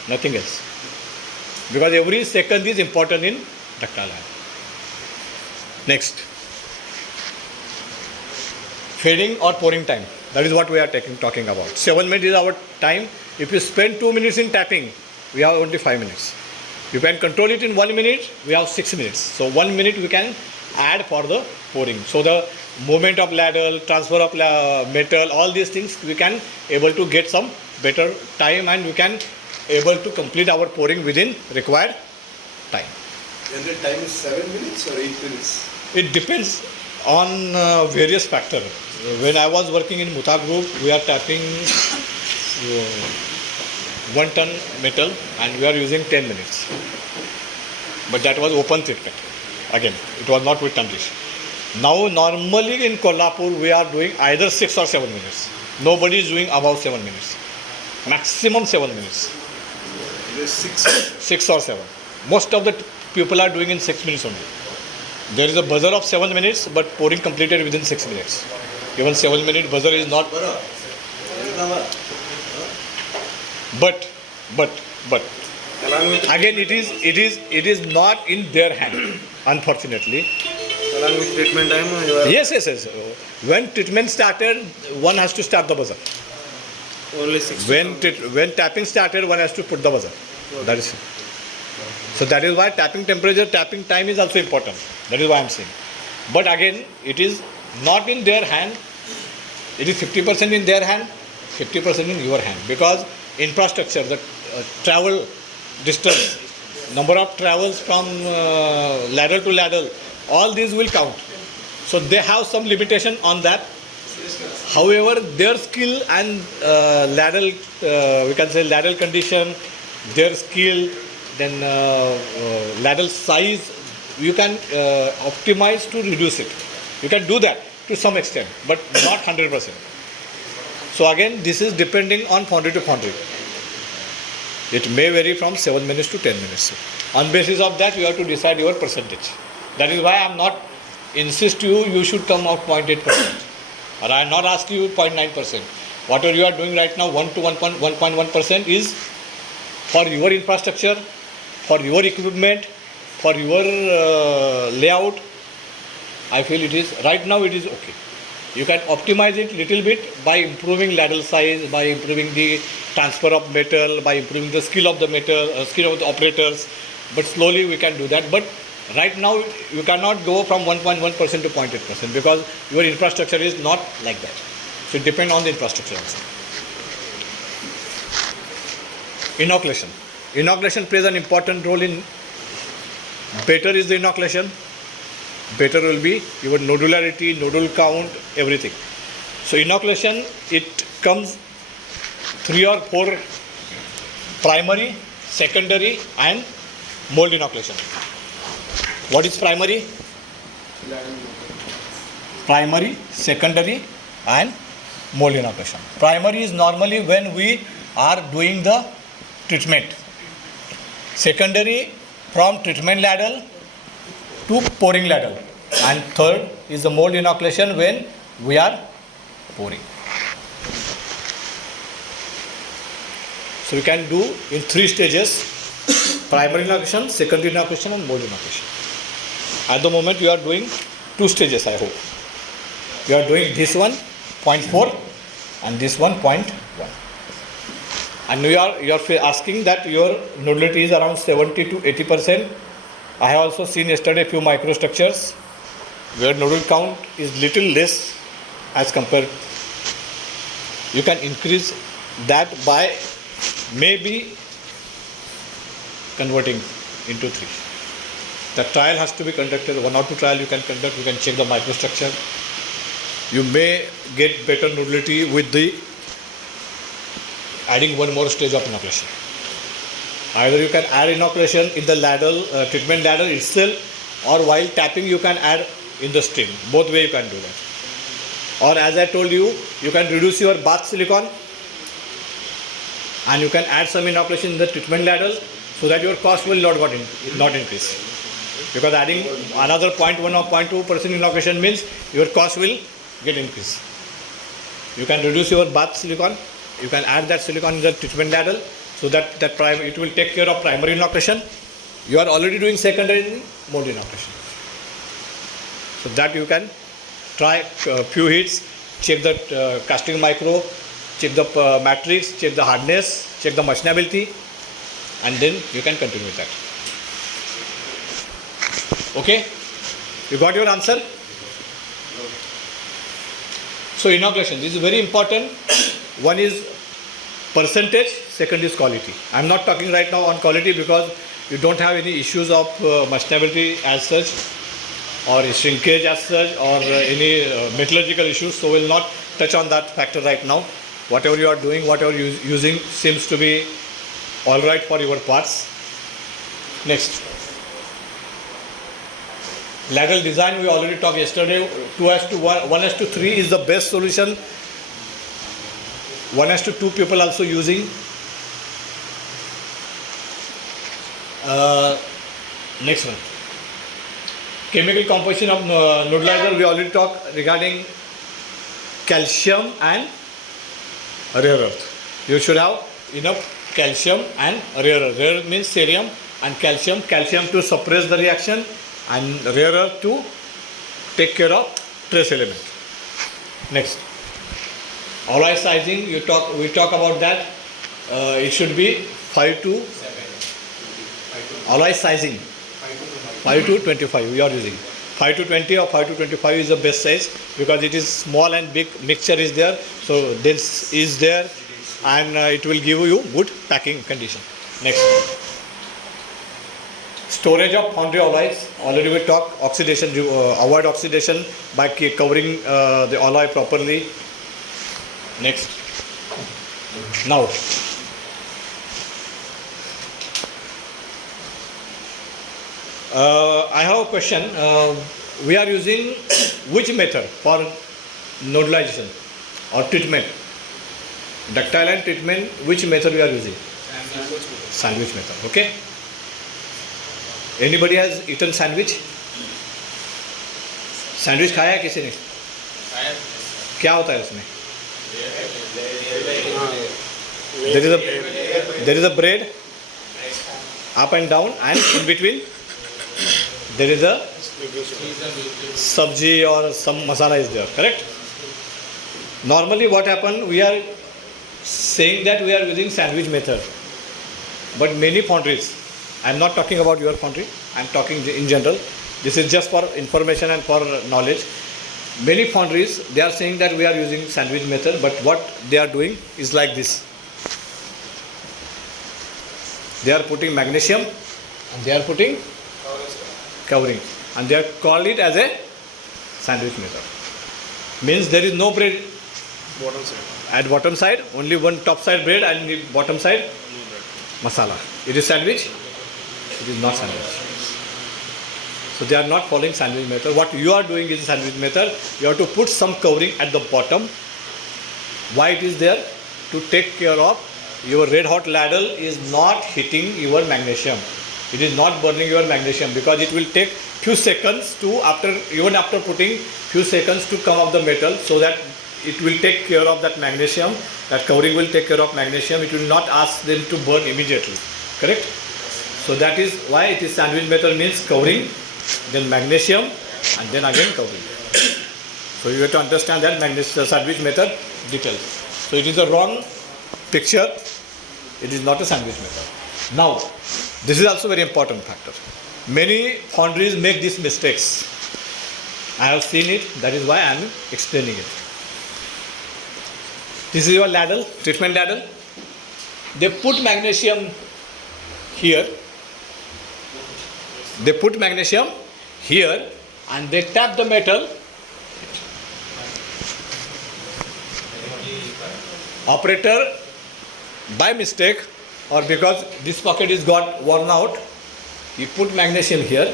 nothing else. Because every second is important in ductile iron. Next, fading or pouring time. That is what we are talking about. 7 minutes is our time. If you spend 2 minutes in tapping, we have only 5 minutes. You can control it in 1 minute, we have 6 minutes. So 1 minute we can add for the pouring. So the movement of ladle, transfer of metal, all these things we can able to get some better time, and we can able to complete our pouring within required time. And the time is 7 minutes or 8 minutes? It depends on various factors. When I was working in Muta Group, we are tapping 1 ton metal and we are using 10 minutes. But that was open treatment. Again, it was not with tundish. Now normally in Kolhapur we are doing either 6 or 7 minutes. Nobody is doing above 7 minutes. Maximum 7 minutes. It is 6. 6 or 7. Most of the people are doing in 6 minutes only. There is a buzzer of 7 minutes, but pouring completed within 6 minutes. Even 7 minute buzzer is not. But again, it is not in their hand, unfortunately. Along with treatment time, Yes. When treatment started, one has to start the buzzer. Only 6. When tapping started, one has to put the buzzer. That is it. So that is why tapping temperature, tapping time is also important. That is why I am saying. But again, it is not in their hand. It is 50% in their hand, 50% in your hand. Because infrastructure, the travel distance, number of travels from ladle to ladle, all these will count. So they have some limitation on that. However, their skill and ladle, we can say ladle condition, their skill, then ladle size, you can optimize to reduce it. You can do that to some extent, but not 100%. So again, this is depending on foundry to foundry. It may vary from 7 minutes to 10 minutes. On basis of that, you have to decide your percentage. That is why I am not insist you should come out 0.8%. Or I am not asking you 0.9%. Whatever you are doing right now, 1 to 1.1% is for your infrastructure, for your equipment, for your layout. I feel it is, right now it is okay. You can optimize it little bit by improving ladle size, by improving the transfer of metal, by improving the skill of the metal, skill of the operators. But slowly we can do that. But right now you cannot go from 1.1% to 0.8% because your infrastructure is not like that. So it depends on the infrastructure also. Inoculation. Inoculation plays an important role in, better is the inoculation, better will be your nodularity, nodule count, everything. So inoculation, it comes 3 or 4 primary, secondary and mold inoculation. What is primary? Primary, secondary and mold inoculation. Primary is normally when we are doing the treatment. Secondary, from treatment ladle to pouring ladle. And third is the mold inoculation when we are pouring. So we can do in 3 stages: primary inoculation, secondary inoculation and mold inoculation. At the moment you are doing 2 stages, I hope. You are doing this one 0.4 and this one 0.1. And you are asking that your nodulity is around 70 to 80%. I have also seen yesterday few microstructures where nodule count is little less as compared. You can increase that by maybe converting into 3. The trial has to be conducted, 1 or 2 trial you can conduct, you can check the microstructure. You may get better nodulity with the adding one more stage of inoculation. Either you can add inoculation in the ladle, treatment ladle itself, or while tapping you can add in the stream. Both way you can do that. Or as I told you, you can reduce your bath silicon and you can add some inoculation in the treatment ladle so that your cost will not increase. Because adding another 0.1 or 0.2% inoculation means your cost will get increased. You can reduce your bath silicon, you can add that silicon in the treatment ladle so that it will take care of primary inoculation. You are already doing secondary mold inoculation. So that you can try few hits, check the casting micro, check the matrix, check the hardness, check the machinability, and then you can continue with that. Okay? You got your answer? So inoculation, this is very important. One is percentage, second is quality. I am not talking right now on quality because you don't have any issues of machinability as such, or shrinkage as such, or any metallurgical issues, so we will not touch on that factor right now. Whatever you are doing, whatever you are using seems to be alright for your parts. Next. Ladle design we already talked yesterday. 2:1, 1:3 is the best solution. 1:2 people also using. Next one. Chemical composition of nodulizer, we already talked regarding calcium and rare earth. You should have enough calcium and rare earth. Rare earth means cerium and calcium. Calcium to suppress the reaction and rare earth to take care of trace element. Next. Alloy sizing, we talk about that. It should be 5 to alloy sizing 5 to 25 we are using. 5 to 20 or 5 to 25 is the best size because it is small and big mixture is there, so dense is there, and it will give you good packing condition. Next, storage of foundry alloys. Already we talked oxidation, avoid oxidation by covering the alloy properly. Next, now I have a question. We are using which method for nodulization or treatment? Ductile and treatment, which method we are using? Sandwich method. Okay. Anybody has eaten sandwich? Sandwich खाया है किसी ने? क्या होता है उसमें? There is a bread up and down, and in between there is a sabji or some masala is there, correct? Normally what happen, we are saying that we are using sandwich method, but many foundries, I am not talking about your foundry, I am talking in general, this is just for information and for knowledge. Many foundries, they are saying that we are using sandwich method, but what they are doing is like this. They are putting magnesium and they are putting covering, and they are called it as a sandwich method. Means there is no bread bottom side. at bottom side, only one top side bread and the bottom side masala. It is sandwich? It is not sandwich. So they are not following sandwich method. What you are doing is sandwich method. You have to put some covering at the bottom. Why it is there? To take care of your red hot ladle is not hitting your magnesium. It is not burning your magnesium because it will take few seconds to even after putting few seconds to come up the metal, so that it will take care of that magnesium. That covering will take care of magnesium. It will not ask them to burn immediately. Correct? So that is why it is sandwich method, means covering, then magnesium, and then again covering. So you have to understand that sandwich method details. So it is a wrong picture. It is not a sandwich method. Now, this is also very important factor. Many foundries make these mistakes. I have seen it. That is why I am explaining it. This is your ladle, treatment ladle. They put magnesium here. They put magnesium here and they tap the metal. Operator, by mistake or because this pocket is got worn out, he put magnesium here,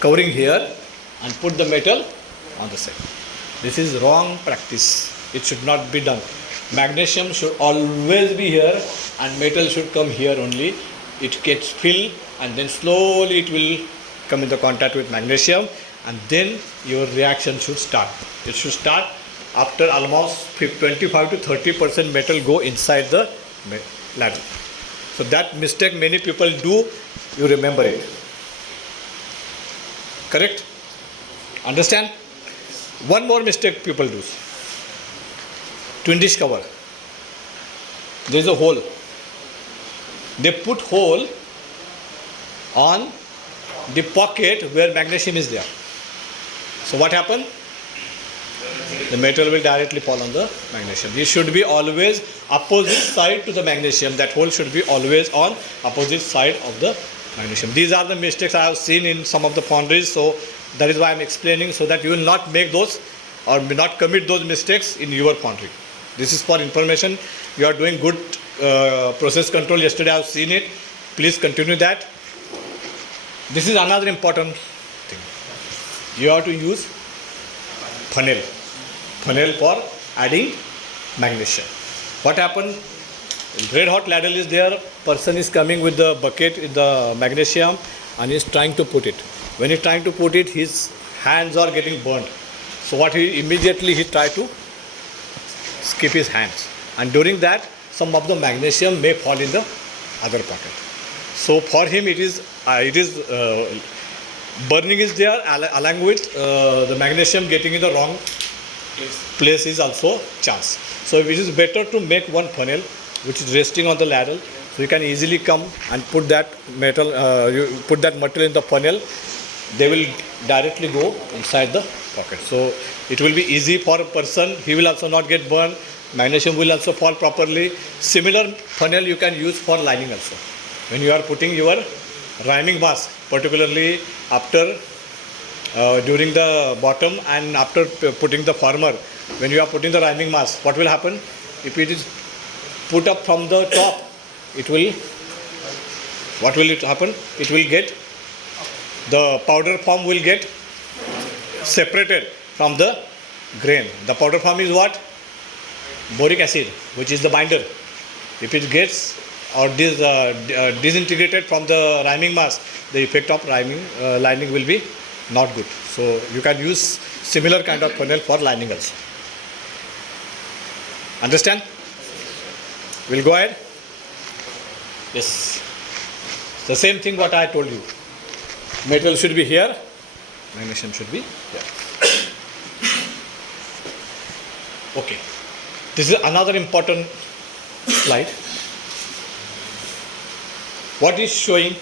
covering here, and put the metal on the side. This is wrong practice. It should not be done. Magnesium should always be here and metal should come here only. It gets filled and then slowly it will come into contact with magnesium, and then your reaction should start. It should start after almost 25 to 30% metal go inside the ladle. So that mistake many people do, you remember it. Correct? Understand? One more mistake people do. Twin dish cover. There is a hole. They put hole on the pocket where magnesium is there. So what happens? The metal will directly fall on the magnesium. It should be always opposite side to the magnesium. That hole should be always on opposite side of the magnesium. These are the mistakes I have seen in some of the foundries. So that is why I am explaining, so that you will not make those or not commit those mistakes in your foundry. This is for information. You are doing good process control. Yesterday I have seen it. Please continue that. This is another important thing. You have to use funnel. Funnel for adding magnesium. What happened? Red hot ladle is there. Person is coming with the bucket in the magnesium and is trying to put it. When he is trying to put it, his hands are getting burnt. So what he immediately try to skip his hands, and during that some of the magnesium may fall in the other pocket. So for him it is burning is there along with the magnesium getting in the wrong place is also chance. So it is better to make one funnel which is resting on the ladle, so you can easily come and put that metal, you put that material in the funnel. They will directly go inside the pocket. So it will be easy for a person. He will also not get burned. Magnesium will also fall properly. Similar funnel you can use for lining also. When you are putting your rhyming mask, particularly after during the bottom and after putting the former, when you are putting the rhyming mask, what will happen? If it is put up from the top, it will, what will it happen? It will get, the powder form will get separated from the grain. The powder form is what? Boric acid, which is the binder. If it gets or disintegrated from the rhyming mass, the effect of lining will be not good. So you can use similar kind of funnel for lining also. Understand? We'll go ahead. Yes. The same thing what I told you. Metal should be here. Magnesium should be here. Okay. This is another important slide. What is showing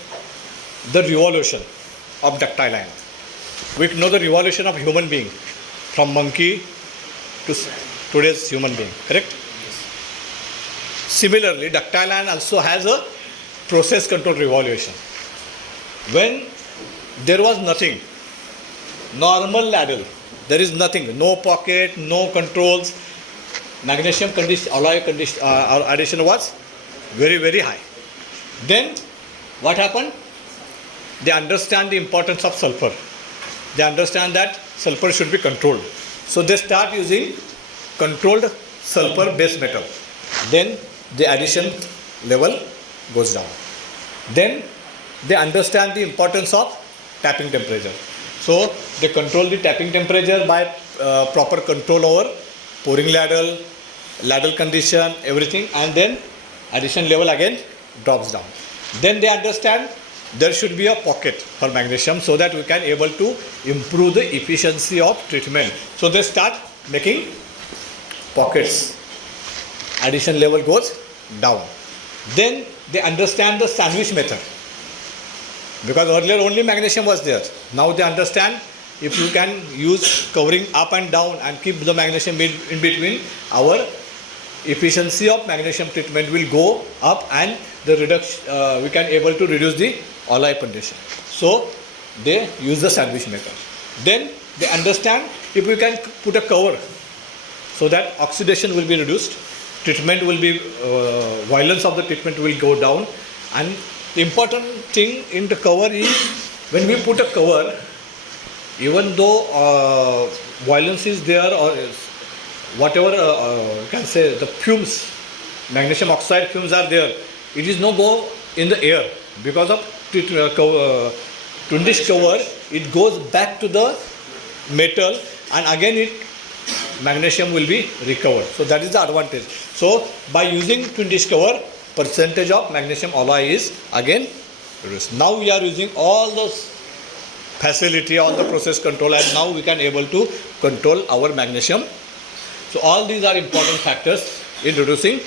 the revolution of ductile iron? We know the revolution of human being from monkey to today's human being, correct? Similarly, ductile iron also has a process control revolution. When there was nothing, normal ladle, there is nothing, no pocket, no controls, magnesium alloy addition was very, very high. Then what happened? They understand the importance of sulfur. They understand that sulfur should be controlled. So they start using controlled sulfur based metal. Then the addition level goes down. Then they understand the importance of tapping temperature. So they control the tapping temperature by proper control over pouring ladle, ladle condition, everything, and then addition level again drops down. Then they understand there should be a pocket for magnesium so that we can able to improve the efficiency of treatment. So they start making pockets. Addition level goes down. Then they understand the sandwich method. Because earlier only magnesium was there. Now they understand if you can use covering up and down and keep the magnesium in between, our efficiency of magnesium treatment will go up and the we can able to reduce the alloy condition. So they use the sandwich method. Then they understand if we can put a cover so that oxidation will be reduced, treatment will be, violence of the treatment will go down, and the important thing in the cover is when we put a cover, even though violence is there or whatever you can say the fumes, magnesium oxide fumes are there, it is no go in the air because of twin dish cover. It goes back to the metal and again magnesium will be recovered. So that is the advantage. So by using twin dish cover, percentage of magnesium alloy is again reduced. Now we are using all those facility, all the process control, and now we can able to control our magnesium. So all these are important factors in reducing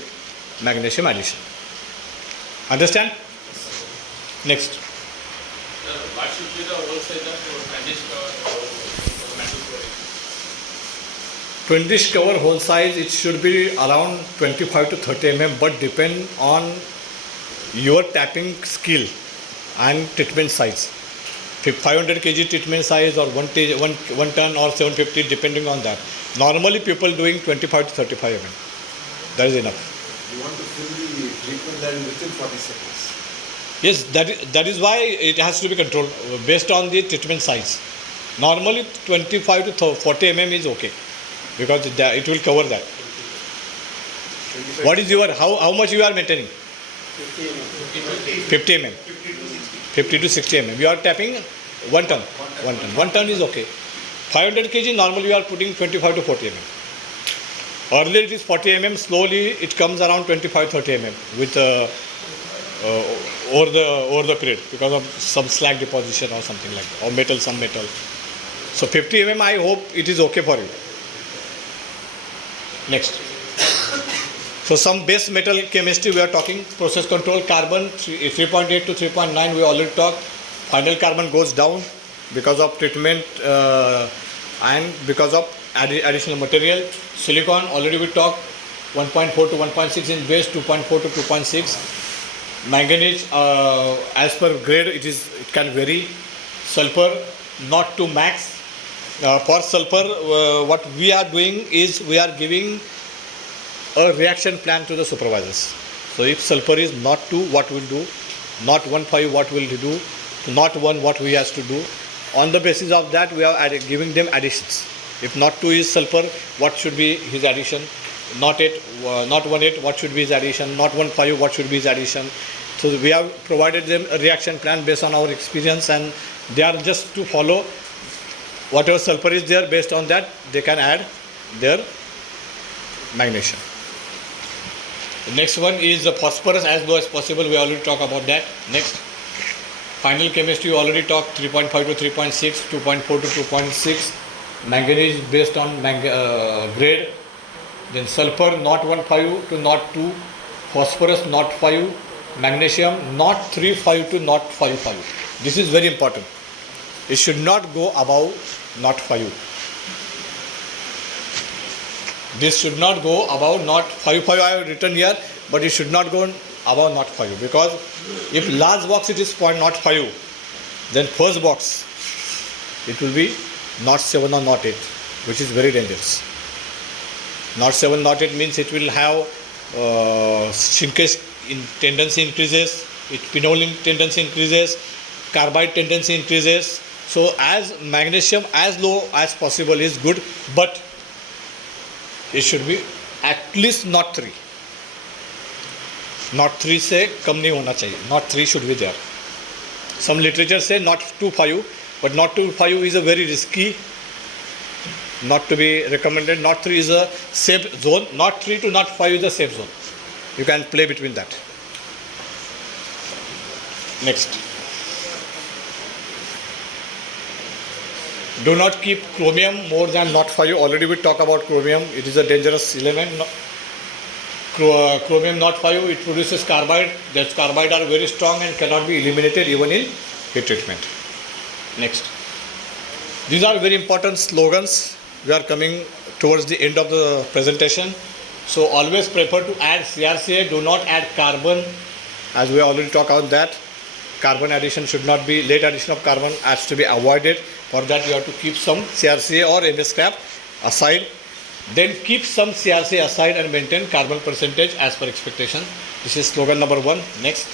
magnesium addition. Understand? Next. What should be the whole size of bandage cover for metal coating? Twin dish cover hole size, it should be around 25 to 30 mm, but depend on your tapping skill and treatment size. 500 kg treatment size or 1 ton or 750 depending on that. Normally people doing 25 to 35 mm. That is enough. You want to fill the treatment line within 40 seconds. Yes, that is why it has to be controlled based on the treatment size. Normally 25 to 40 mm is okay because it will cover that. What is your, how much you are maintaining? 50 mm. 50 to 60 mm. You are tapping 1 ton. 1 ton. 1 ton is okay. 500 kg normally you are putting 25 to 40 mm. Earlier it is 40 mm. Slowly it comes around 25-30 mm with over the period because of some slag deposition or something like that, or metal, some metal. So 50 mm I hope it is okay for you. Next. So some base metal chemistry we are talking, process control, carbon 3.8 to 3.9 we already talked. Final carbon goes down because of treatment and because of additional material. Silicon already we talked, 1.4 to 1.6 in base, 2.4 to 2.6. Manganese as per grade it can vary. Sulfur not to max. For sulfur what we are doing is we are giving a reaction plan to the supervisors. So if sulfur is not 2, what we'll do, not 1.5, what will he do, not 1, what we has to do. On the basis of that, we are giving them additions. If not 2 is sulfur, what should be his addition? Not 8, not 1.8, what should be his addition? Not 1.5, what should be his addition? So we have provided them a reaction plan based on our experience, and they are just to follow whatever sulfur is there. Based on that, they can add their magnesium. The next one is the phosphorus as low as possible. We already talked about that. Next, final chemistry we already talked, 3.5 to 3.6, 2.4 to 2.6. Manganese based on grade. Then sulfur not 1.5 to not 2. Phosphorus not 5. Magnesium not 3.5 to not 5.5. This is very important. It should not go above not 5. This should not go above not 5.5. I have written here, but it should not go above not 5, because if last box it is 0.05, then first box it will be not 7 or not 8, which is very dangerous. Not 7, not 8 means it will have shrinkage in tendency increases, phenolic tendency increases, carbide tendency increases. So as magnesium as low as possible is good, but it should be at least not 3. Not 3 से कम नहीं होना चाहिए. Not 3 should be there. Some literature say not 2.5, but not 2.5 is a very risky, not to be recommended. Not 3 is a safe zone. Not 3 to not 5 is a safe zone. You can play between that. Next. Do not keep chromium more than not 5. Already we talk about chromium. It is a dangerous element. Chromium not 5, it produces carbide. That carbide are very strong and cannot be eliminated even in heat treatment. Next. These are very important slogans. We are coming towards the end of the presentation. So always prefer to add CRCA. Do not add carbon, as we already talked about that. Carbon addition should not be, late addition of carbon has to be avoided. For that you have to keep some CRCA or MS scrap aside. Then keep some CRCA aside and maintain carbon percentage as per expectation. This is slogan number 1. Next.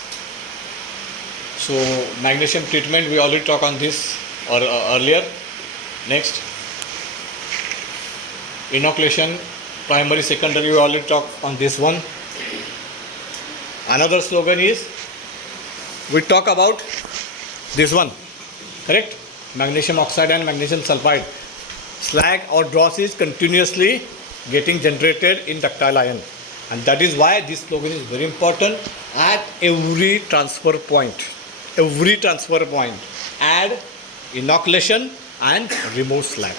So magnesium treatment, we already talked on this earlier. Next. Inoculation, primary, secondary, we already talked on this one. Another slogan is, we talk about this one, correct? Magnesium oxide and magnesium sulfide. Slag or dross is continuously getting generated in ductile iron, and that is why this slogan is very important. At every transfer point, add inoculation and remove slag.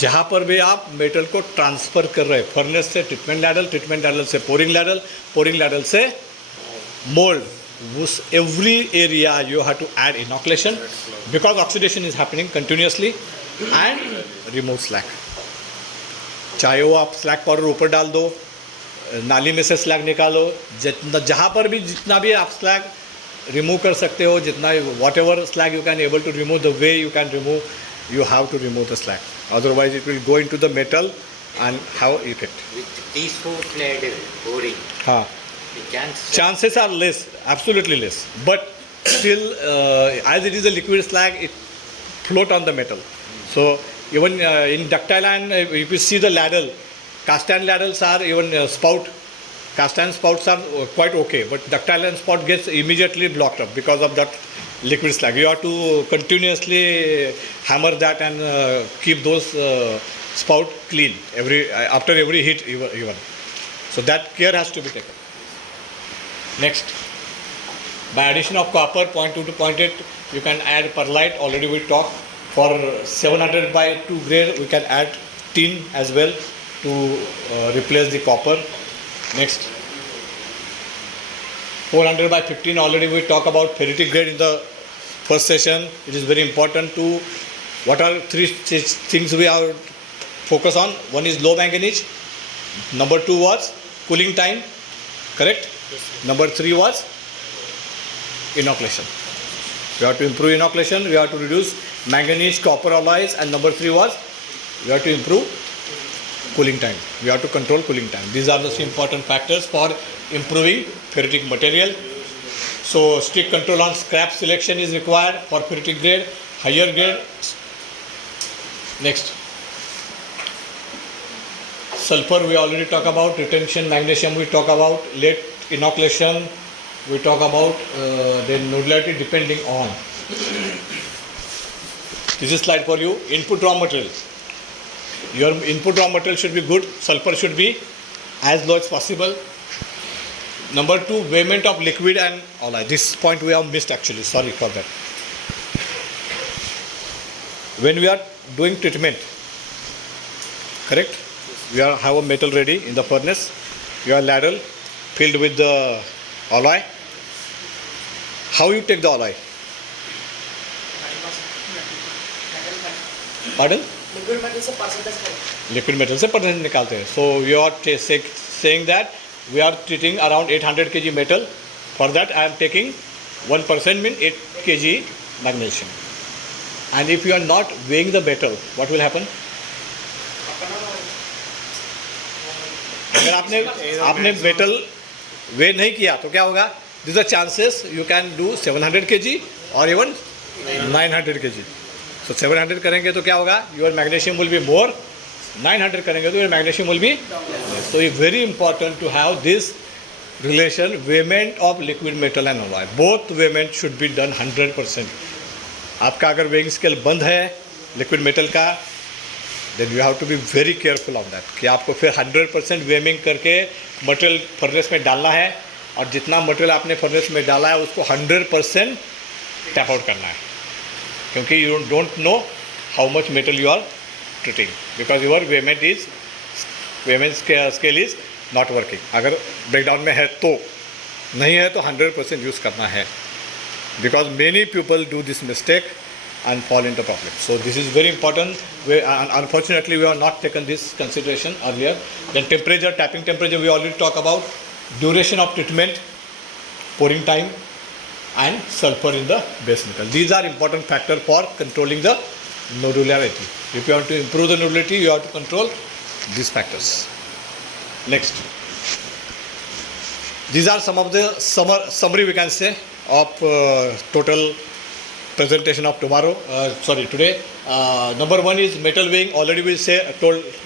जहाँ पर भी आप metal को transfer कर रहे हैं, furnace से treatment ladle से पोरिंग लैडल से मोल्ड, उस every area you have to add inoculation, because oxidation is happening continuously, and remove slag. चाहे वो आप स्लैग पाउडर ऊपर डाल दो, नाली में से स्लैग निकालो, जितना जहाँ पर भी जितना भी आप स्लैग रिमूव कर सकते हो, जितना whatever slag you can able to remove, the way you can remove, you have to remove the slag, otherwise it will go into the metal and have effect. With these four ladle boring, the chances are less, absolutely less, but still as it is a liquid slag, it float on the metal. So even in ductile iron, if you see the ladle, cast iron ladles are even spout, cast iron spouts are quite okay, but ductile iron spout gets immediately blocked up because of that liquid slag. You have to continuously hammer that and keep those spout clean after every heat even. So that care has to be taken. Next, by addition of copper 0.2 to 0.8, you can add perlite. Already we talked. For 700 by 2 grade, we can add tin as well. to replace the copper. Next, 400 by 15. Already we talk about ferritic grade in the first session. It is very important to, what are three things we are focus on? One is low manganese. Number 2 was cooling time, correct? Number 3 was inoculation. We have to improve inoculation, we have to reduce manganese, copper alloys, and number 3 was we have to improve cooling time. We have to control cooling time. These are the important factors for improving ferritic material. So strict control on scrap selection is required for ferritic grade, higher grade. Next, sulfur we already talk about, retention, magnesium we talk about, late inoculation we talk about, then nodularity depending on. This is slide for you. Input raw material. Your input raw material should be good. Sulfur should be as low as possible. Number 2, weighment of liquid and alloy. This point we have missed actually. Sorry for that. When we are doing treatment, correct? We have a metal ready in the furnace. You have ladle filled with the alloy. How you take the alloy? Pardon? Liquid metal से percentage liquid metal से percentage निकालते हैं. So you are saying that we are treating around 800 kg metal. For that I am taking 1% mean 8 kg magnesium. And if you are not weighing the metal, what will happen? अगर आपने metal वे नहीं किया तो क्या होगा? These are chances you can do 700 kg or even 900 kg. So 700 करेंगे तो क्या होगा? Your magnesium will be more. 900 करेंगे तो your magnesium will be less. So it's very important to have this relation, weighment of liquid metal and alloy. Both weighment should be done 100%. आपका अगर weighing scale बंद है liquid metal का, then you have to be very careful of that. कि आपको फिर 100% weighing करके material furnace में डालना है और जितना material आपने furnace में डाला है उसको 100% tap out करना है. क्योंकि you don't know how much metal you are treating because your weighment scale is not working. अगर breakdown में है तो नहीं है तो 100% use करना है because many people do this mistake and fall into problem. So this is very important. Unfortunately we have not taken this consideration earlier. Then temperature, tapping temperature we already talk about. Duration of treatment, pouring time, and sulfur in the base metal. These are important factors for controlling the nodularity. If you want to improve the nodularity, you have to control these factors. Next, these are some of the summary we can say of total presentation of today. Number 1 is metal weighing. Already we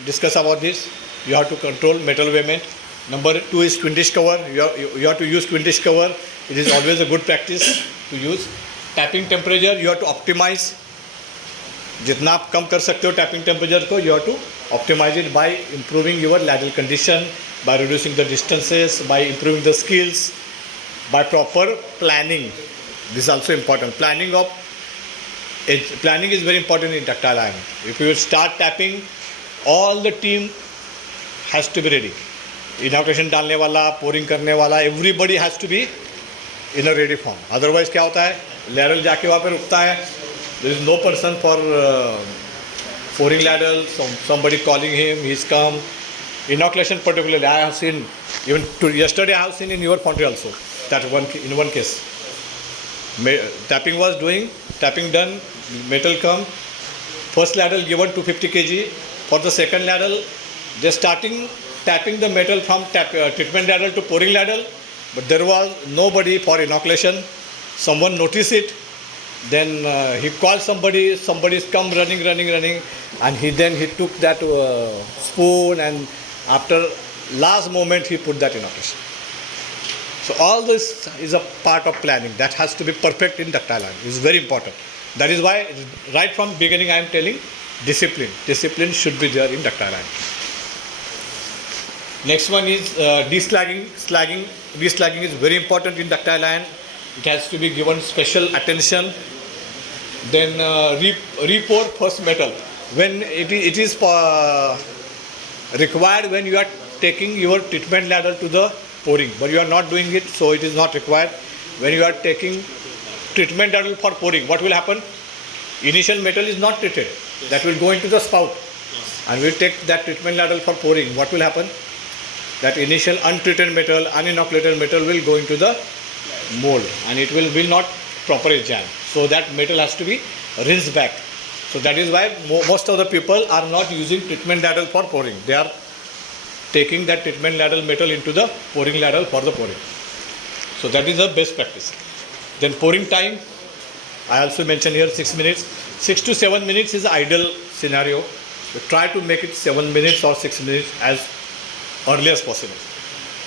discuss about this. You have to control metal weighment. Number 2 is twin dish cover. You have to use twin dish cover. It is always a good practice to use. Tapping temperature, you have to optimize. जितना आप कम कर सकते हो tapping temperature को, you have to optimize it by improving your ladle condition, by reducing the distances, by improving the skills, by proper planning. This is also important. Planning is very important in ductile iron. If you start tapping, all the team has to be ready. Inoculation डालने वाला, pouring करने वाला, everybody has to be in a ready form. Otherwise क्या होता है? Ladle जाके वहाँ पे रुकता है. There is no person for pouring ladle. Somebody calling him, he's come. Inoculation particularly, I have seen even yesterday I have seen in your country also that in one case. Tapping was doing, tapping done, metal come. First ladle given 250 kg. For the second ladle, they starting tapping the metal from treatment ladle to pouring ladle, but there was nobody for inoculation. Someone noticed it, then he called somebody's come running, and he took that spoon, and after last moment he put that inoculation. So all this is a part of planning that has to be perfect in ductile iron. It's very important. That is why right from beginning I am telling discipline. Discipline should be there in ductile iron. Next one is deslagging. Deslagging is very important in ductile iron. It has to be given special attention. Then re-pour first metal. When it is required when you are taking your treatment ladle to the pouring, but you are not doing it, so it is not required. When you are taking treatment ladle for pouring, what will happen? Initial metal is not treated. That will go into the spout. And we take that treatment ladle for pouring. What will happen? That initial untreated metal, uninoculated metal will go into the mold and it will not properly jam. So that metal has to be rinsed back. So that is why most of the people are not using treatment ladle for pouring. They are taking that treatment ladle metal into the pouring ladle for the pouring. So that is the best practice. Then pouring time, I also mentioned here 6 minutes. 6 to 7 minutes is the ideal scenario. So try to make it 7 minutes or 6 minutes as early as possible.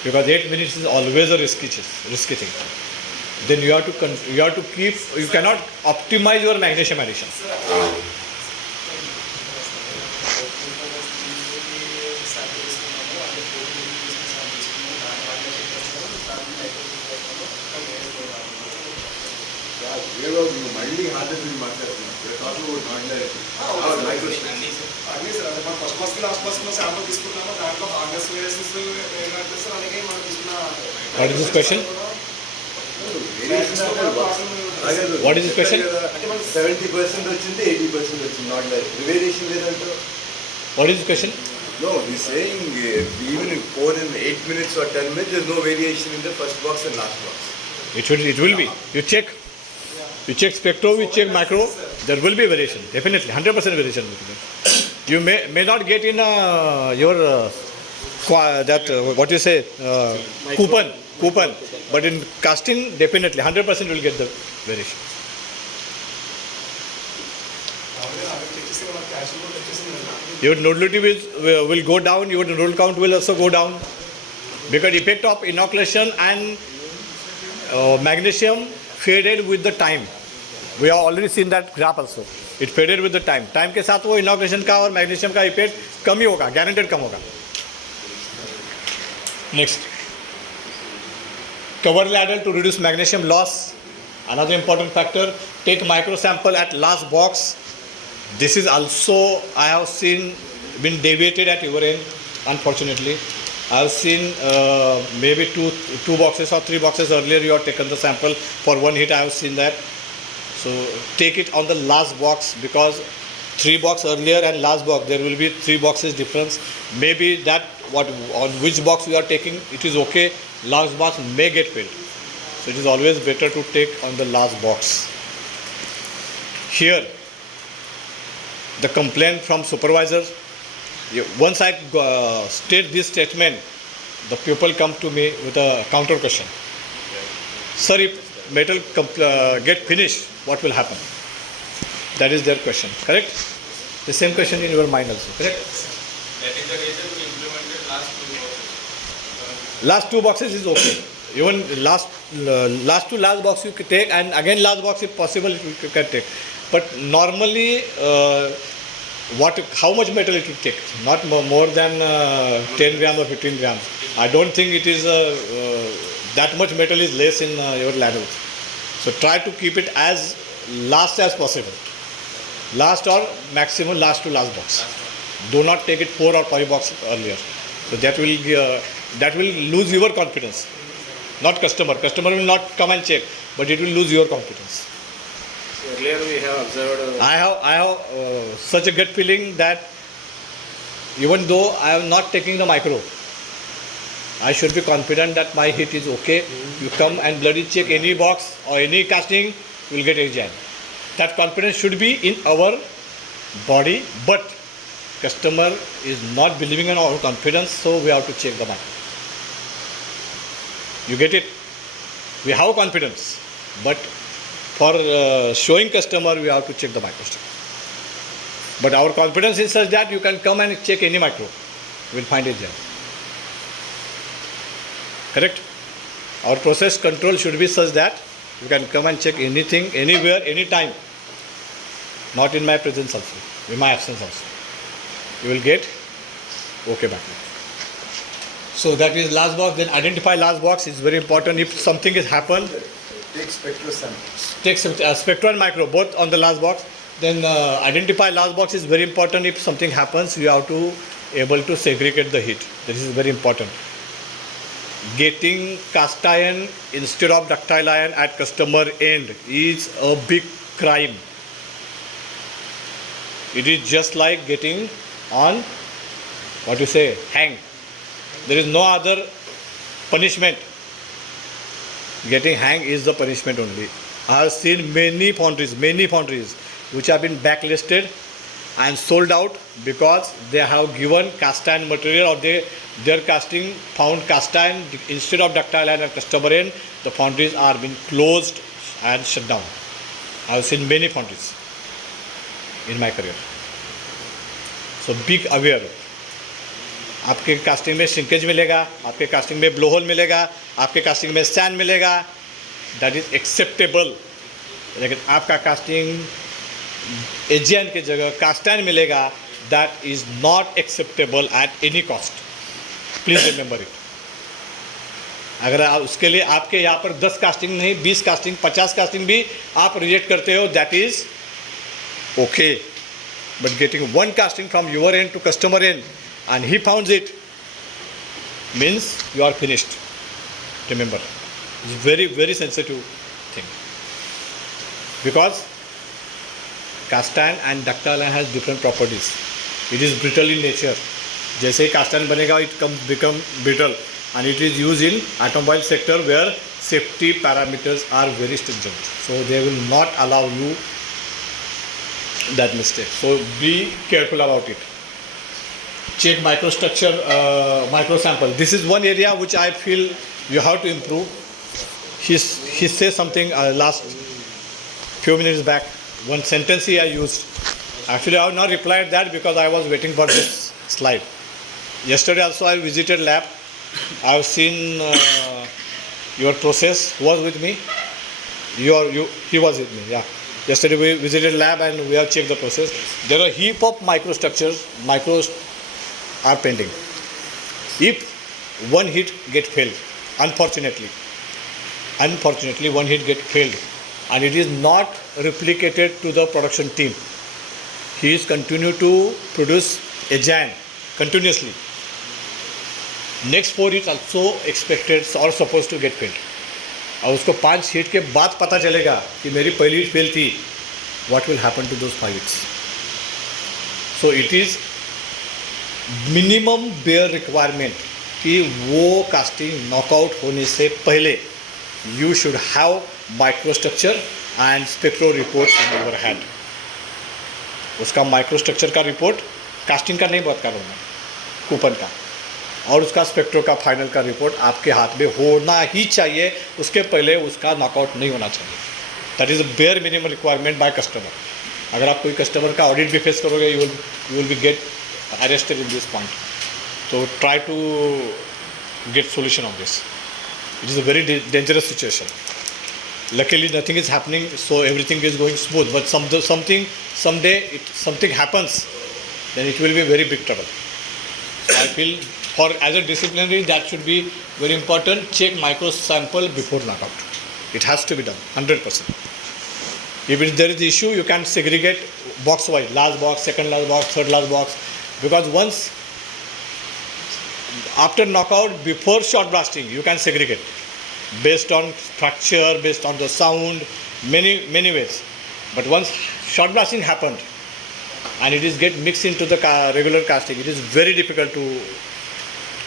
Because 8 minutes is always a risky thing. Then you have to keep, you cannot optimize your magnesium addition. మళ్ళీ hardest మాట్లాడుతున్నాం అన్నీ sir అదే మనం first బస్కి last బస్లో sample తీసుకుంటాము దాంట్లో hardness various ఏమంటే సార్ అలాగే మనం తీసుకున్న What is this question? What is this question? అంటే మనకి 70% వచ్చింది 80% వచ్చింది నాట్ లైక్ వేరియేషన్ లేదంటే What is the question? No, he's saying even if pour in 8 minutes or 10 minutes, there's no variation in the first box and last box. It will be. You check spectro, you check micro, there will be variation. Definitely, 100% variation. You may not get in your what you say coupon, but in casting, definitely 100% you will get the variation. Your nodulity will go down, your nodule count will also go down, because effect of inoculation and magnesium faded with the time. We have already seen that graph also. It faded with the time. Time के साथ वो inoculation का और magnesium का effect कम ही होगा, guaranteed कम होगा. Next, cover ladle to reduce magnesium loss. Another important factor. Take micro sample at last box. This is also I have seen been deviated at your end. Unfortunately, I have seen maybe two boxes or 3 boxes earlier you have taken the sample for one hit. I have seen that. So take it on the last box, because 3 box earlier and last box there will be 3 boxes difference. Maybe that on which box you are taking it is okay. Last box may get failed. So it is always better to take on the last box. Here, the complaint from supervisor. Once I state this statement, the people come to me with a counter question. Sir, if metal get finished, what will happen? That is their question, correct? The same question in your mind also, correct? That is the reason we implemented last 2 boxes. Last 2 boxes is okay. Even last to last box you can take, and again last box if possible you can take. But normally, how much metal it will take? Not more than 10 grams or 15 grams. I don't think it is that much metal is less in your ladles. So try to keep it as last as possible. Last or maximum last to last box. Do not take it 4 or 5 boxes earlier. So that will lose your confidence. Not customer. Customer will not come and check, but it will lose your confidence. earlier we have observed I have such a gut feeling that even though I am not taking the micro, I should be confident that my hit is okay. You come and bloody check any box or any casting, you will get a jam. That confidence should be in our body, but customer is not believing in our confidence, so we have to check the micro. You get it? We have confidence, but for showing customer, we have to check the micro stick. But our confidence is such that you can come and check any micro, you will find a jam. Correct? Our process control should be such that you can come and check anything, anywhere, anytime. Not in my presence also, in my absence also. You will get okay back. So that is last box. Then identify last box is very important. If something has happened, Take spectral samples. take spectro and micro both on the last box. Then identify last box is very important. If something happens, you have to able to segregate the heat. This is very important. Getting cast iron instead of ductile iron at customer end is a big crime. It is just like getting on, what you say, hang. There is no other punishment. Getting hang is the punishment only. I have seen many foundries which have been blacklisted and sold out because they have given cast iron material, or their casting found cast iron instead of ductile iron at customer end. The foundries are being closed and shut down. I have seen many foundries in my career. So big aware. आपके casting में shrinkage मिलेगा, आपके casting में blow whole मिलेगा, आपके casting में sand मिलेगा, that is acceptable. लेकिन आपका कास्टिंग एजियन की जगह कास्ट आयरन मिलेगा, that is not acceptable at any cost. Please remember it. अगर आप उसके लिए आपके यहाँ पर 10 कास्टिंग नहीं, 20 कास्टिंग, 50 कास्टिंग भी आप रिजेक्ट करते हो, that is okay. But getting one casting from your end to customer end and he founds it means you are finished. Remember, it's very, very sensitive thing, because cast iron and ductile iron has different properties. It is brittle in nature. जैसे ही cast iron बनेगा, it become brittle, and it is used in automobile sector where safety parameters are very stringent, so they will not allow you that mistake. So be careful about it. Check microstructure, micro sample. This is one area which I feel you have to improve. He says something last few minutes back. One sentence I used. Actually, I have not replied that because I was waiting for this slide. Yesterday also I visited lab. I have seen your process. Who was with me? He was with me. Yeah. Yesterday we visited lab and we have checked the process. There are a heap of microstructures. Are pending. If one hit get failed, unfortunately one hit get failed, and it is not replicated to the production team, he is continue to produce agent continuously. Next 4 hits also expected or supposed to get failed. और उसको 5 hit के बाद पता चलेगा कि मेरी पहली hit fail थी, what will happen to those 5 hits? So it is minimum bare requirement कि वो कास्टिंग नॉकआउट होने से पहले you should have microstructure and spectro report in your hand. उसका माइक्रोस्ट्रक्चर का रिपोर्ट, कास्टिंग का नहीं बात कर रहा हूँ मैं, कूपन का, और उसका स्पेक्ट्रो का फाइनल का रिपोर्ट आपके हाथ में होना ही चाहिए. उसके पहले उसका नॉकआउट नहीं होना चाहिए. That is a bare minimum requirement by customer. अगर आप कोई कस्टमर का ऑडिट भी फेस करोगे, you will be get arrested in this point. So try to get solution on this. It is a very dangerous situation. Luckily nothing is happening, so everything is going smooth, but someday something happens, then it will be very big trouble. So I feel as a disciplinary that should be very important. Check micro sample before knockout. It has to be done 100%. If there is issue, you can segregate box wise, last box, second last box, third last box. Because once after knockout, before shot blasting, you can segregate based on structure, based on the sound, many ways. But once shot blasting happened and it is get mixed into the regular casting, it is very difficult to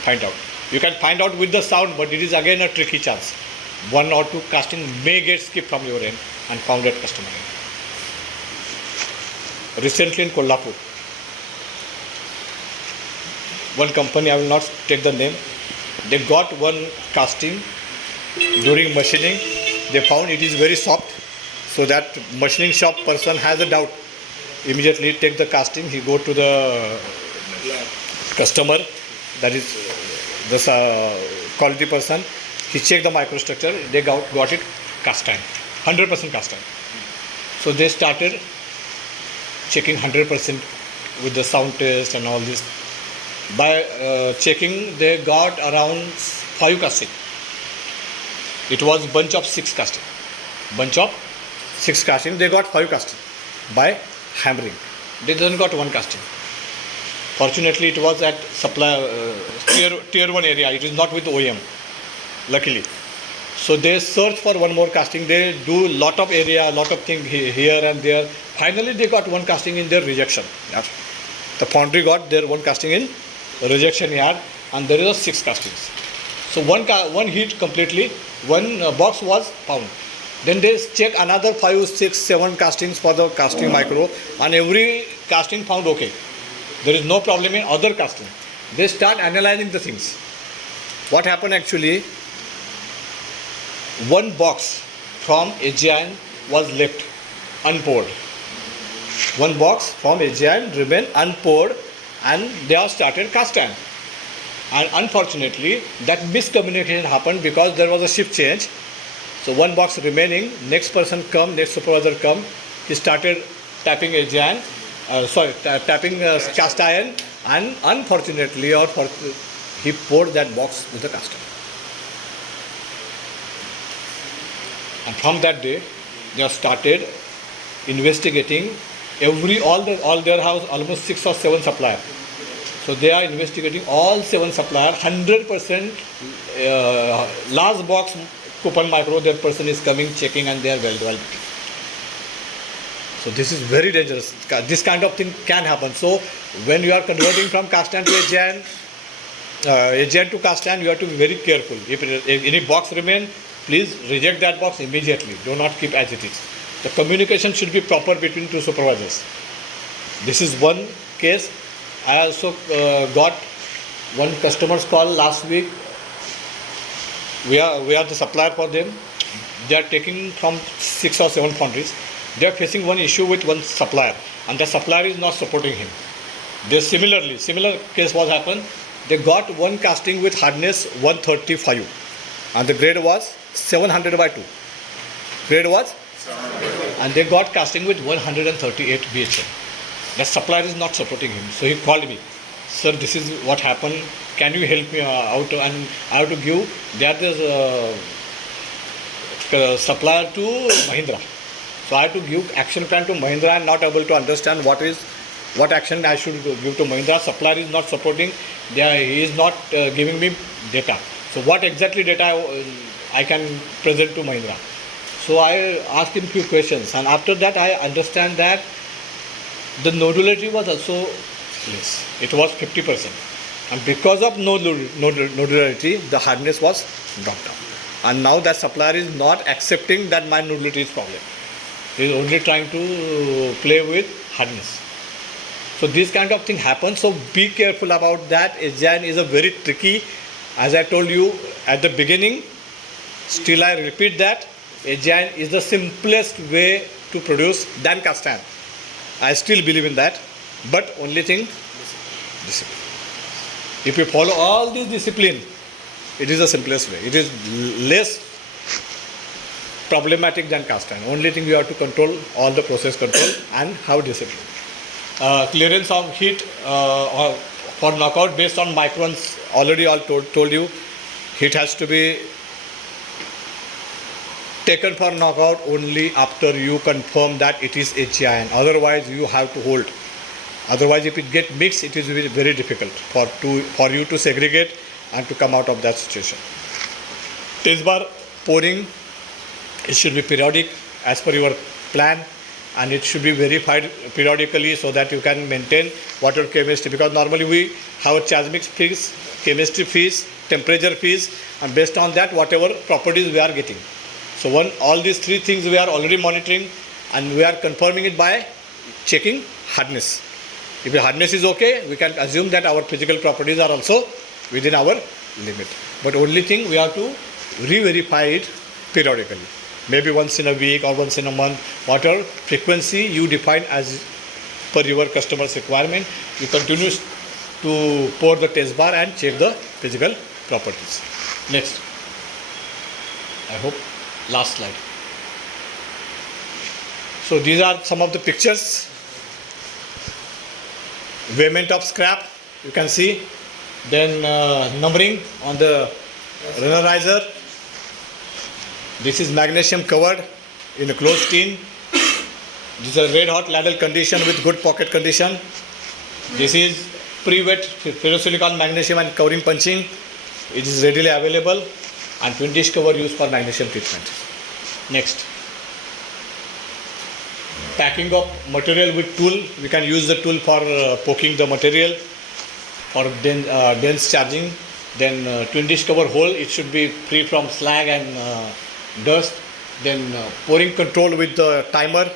find out. You can find out with the sound, but it is again a tricky chance. 1 or 2 casting may get skipped from your end and found at customer end. Recently in Kolhapur, one company, I will not take the name, they got one casting during machining. They found it is very soft, so that machining shop person has a doubt. Immediately take the casting, he go to the customer, that is the quality person, he checked the microstructure, they got it cast iron, 100% cast iron. So they started checking 100% with the sound test and all this. By checking, they got around 5 casting. It was bunch of 6 casting. They got 5 casting by hammering. They didn't got 1 casting. Fortunately, it was at supply tier 1 area. It is not with OEM, luckily. So they search for one more casting. They do lot of area, lot of thing here and there. Finally, they got one casting in their rejection yard. The foundry got their one casting in rejection yard, and there is 6 castings. So one hit completely. One box was found. Then they check another 5, 6, 7 castings for the casting micro, and every casting found okay. There is no problem in other casting. They start analyzing the things. What happened actually? One box from AGN was left unpoured. One box from AGN remained unpoured, and they have started cast iron. And unfortunately, that miscommunication happened because there was a shift change. So one box remaining, next person come, next supervisor come, he started tapping AGN, tapping cast iron, and unfortunately he poured that box with the cast iron. And from that day, they have started investigating all their house, almost 6 or 7 suppliers. So they are investigating all 7 suppliers, 100% last box coupon micro, their person is coming, checking, and they are well. So this is very dangerous. This kind of thing can happen. So when you are converting from cast iron to AGN to cast iron, you have to be very careful. If any box remain, please reject that box immediately. Do not keep as it is. The communication should be proper between 2 supervisors. This is one case. I also got one customer's call last week. We are the supplier for them. They are taking from 6 or 7 foundries. They are facing one issue with one supplier, and the supplier is not supporting him. Similar case was happened. They got one casting with hardness 135, and the grade was 700/2. Grade was, and they got casting with 138 BHM. The supplier is not supporting him, so he called me. Sir, this is what happened. Can you help me out? And I have to give. They are the supplier to Mahindra. So I have to give action plan to Mahindra and not able to understand what action I should give to Mahindra. Supplier is not supporting. He is not giving me data. So what exactly data I can present to Mahindra? So I asked him few questions, and after that I understand that the nodulity was also less. It was 50%. And because of nodulity, the hardness was dropped down. And now that supplier is not accepting that my nodulity is problem. He is only trying to play with hardness. So this kind of thing happens. So be careful about that. AGN is a very tricky, as I told you at the beginning, still I repeat that, AGN is the simplest way to produce than cast iron. I still believe in that, but only thing, discipline. If you follow all these discipline, it is the simplest way. It is less problematic than cast iron. Only thing you have to control all the process control and have discipline. Clearance of heat for knockout based on microns, already I told you, heat has to be taken for knockout only after you confirm that it is HIN. Otherwise, you have to hold. Otherwise, if it get mixed, it is very difficult for you to segregate and to come out of that situation. Test bar pouring, it should be periodic as per your plan, and it should be verified periodically so that you can maintain water chemistry, because normally we have chasmic fees, chemistry fees, temperature fees, and based on that whatever properties we are getting. So all these 3 things we are already monitoring, and we are confirming it by checking hardness. If the hardness is okay, we can assume that our physical properties are also within our limit. But only thing, we have to re-verify it periodically. Maybe once in a week or once in a month, whatever frequency you define as per your customer's requirement, you continue to pour the test bar and check the physical properties. Next. I hope. Last slide. So these are some of the pictures. Weighment of scrap, you can see. Then numbering on the runnerizer. This is magnesium covered in a closed tin. This is a red hot ladle condition with good pocket condition. This is pre-wet ferrosilicon magnesium and covering punching. It is readily available, and 20-inch cover used for magnesium treatment. Next, packing of material with tool. We can use the tool for poking the material or dense charging. Then 20-inch cover hole, it should be free from slag and dust. Then pouring control with the timer.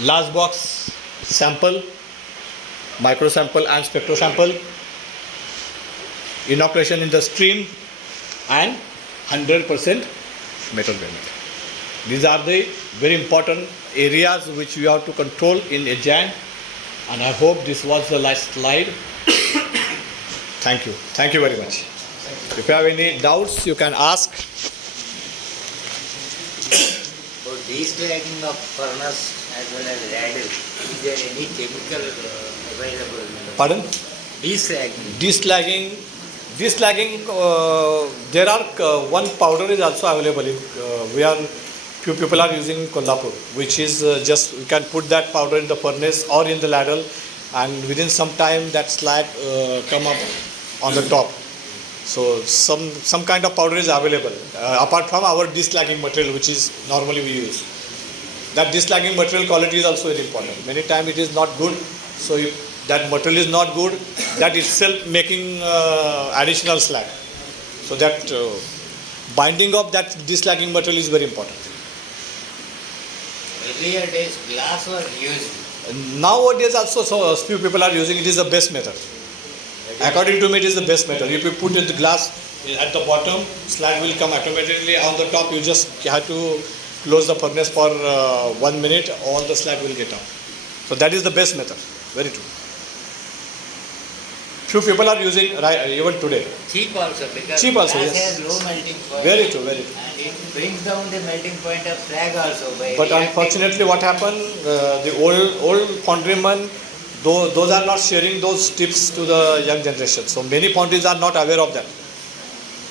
Large box sample, micro sample and spectro sample. Inoculation in the stream and 100% metal payment. These are the very important areas which we have to control in a jam, and I hope this was the last slide. Thank you. Thank you very much. If you have any doubts, you can ask. For deslagging of furnace as well as ladle, is there any chemical available? Pardon? Deslagging. Deslagging, there are one powder is also available. Few people are using Kolhapur, which is just you can put that powder in the furnace or in the ladle, and within some time that slag come up on the top. So some kind of powder is available apart from our deslagging material, which is normally we use. That deslagging material quality is also very important. Many times it is not good, so if that material is not good, that itself making additional slag. So that binding of that deslagging material is very important. Earlier days glass was used. Nowadays also few people are using it. Is the best method. According to me, it is the best method. If you put in the glass at the bottom, slag will come automatically. On the top, you just have to close the furnace for 1 minute. All the slag will get out. So that is the best method. Very true. Few people are using even today. Cheap also, because Cheap also, glass yes. has low melting point. Very true, very true. And it brings down the melting point of slag also. By But reacting. unfortunately, what happened? The old foundrymen, those are not sharing those tips to the young generation. So many foundries are not aware of that.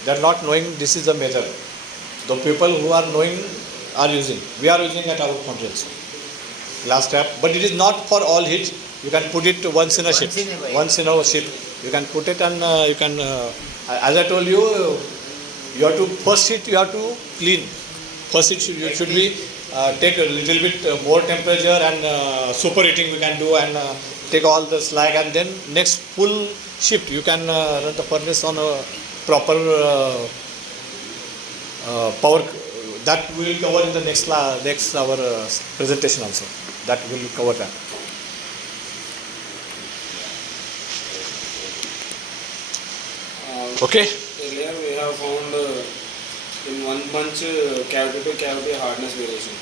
They are not knowing this is the method. The people who are knowing are using. We are using at our foundry also. Glass trap, but it is not for all heat. You can put it once in a shift. Once in a shift. You can put it, and you can, as I told you, you have to first heat. You have to clean. First heat should be take a little bit more temperature, and superheating we can do, and take all the slag, and then next full shift you can run the furnace on a proper power. That we will cover in the next our presentation also. That will cover that. Okay. Earlier we have found in one bunch cavity to cavity hardness variation.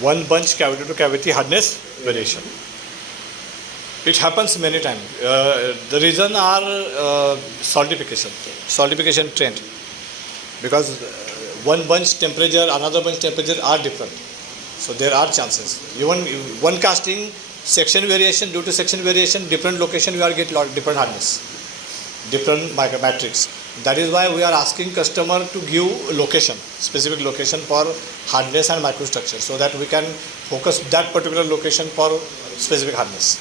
One bunch cavity to cavity hardness variation. It happens many times. The reason are saltification trend. Because one bunch temperature, another bunch temperature are different. So there are chances. Even one casting section variation, due to section variation, different location you are get different hardness, different matrix. That is why we are asking customer to give location, specific location for hardness and microstructure, so that we can focus that particular location for specific hardness.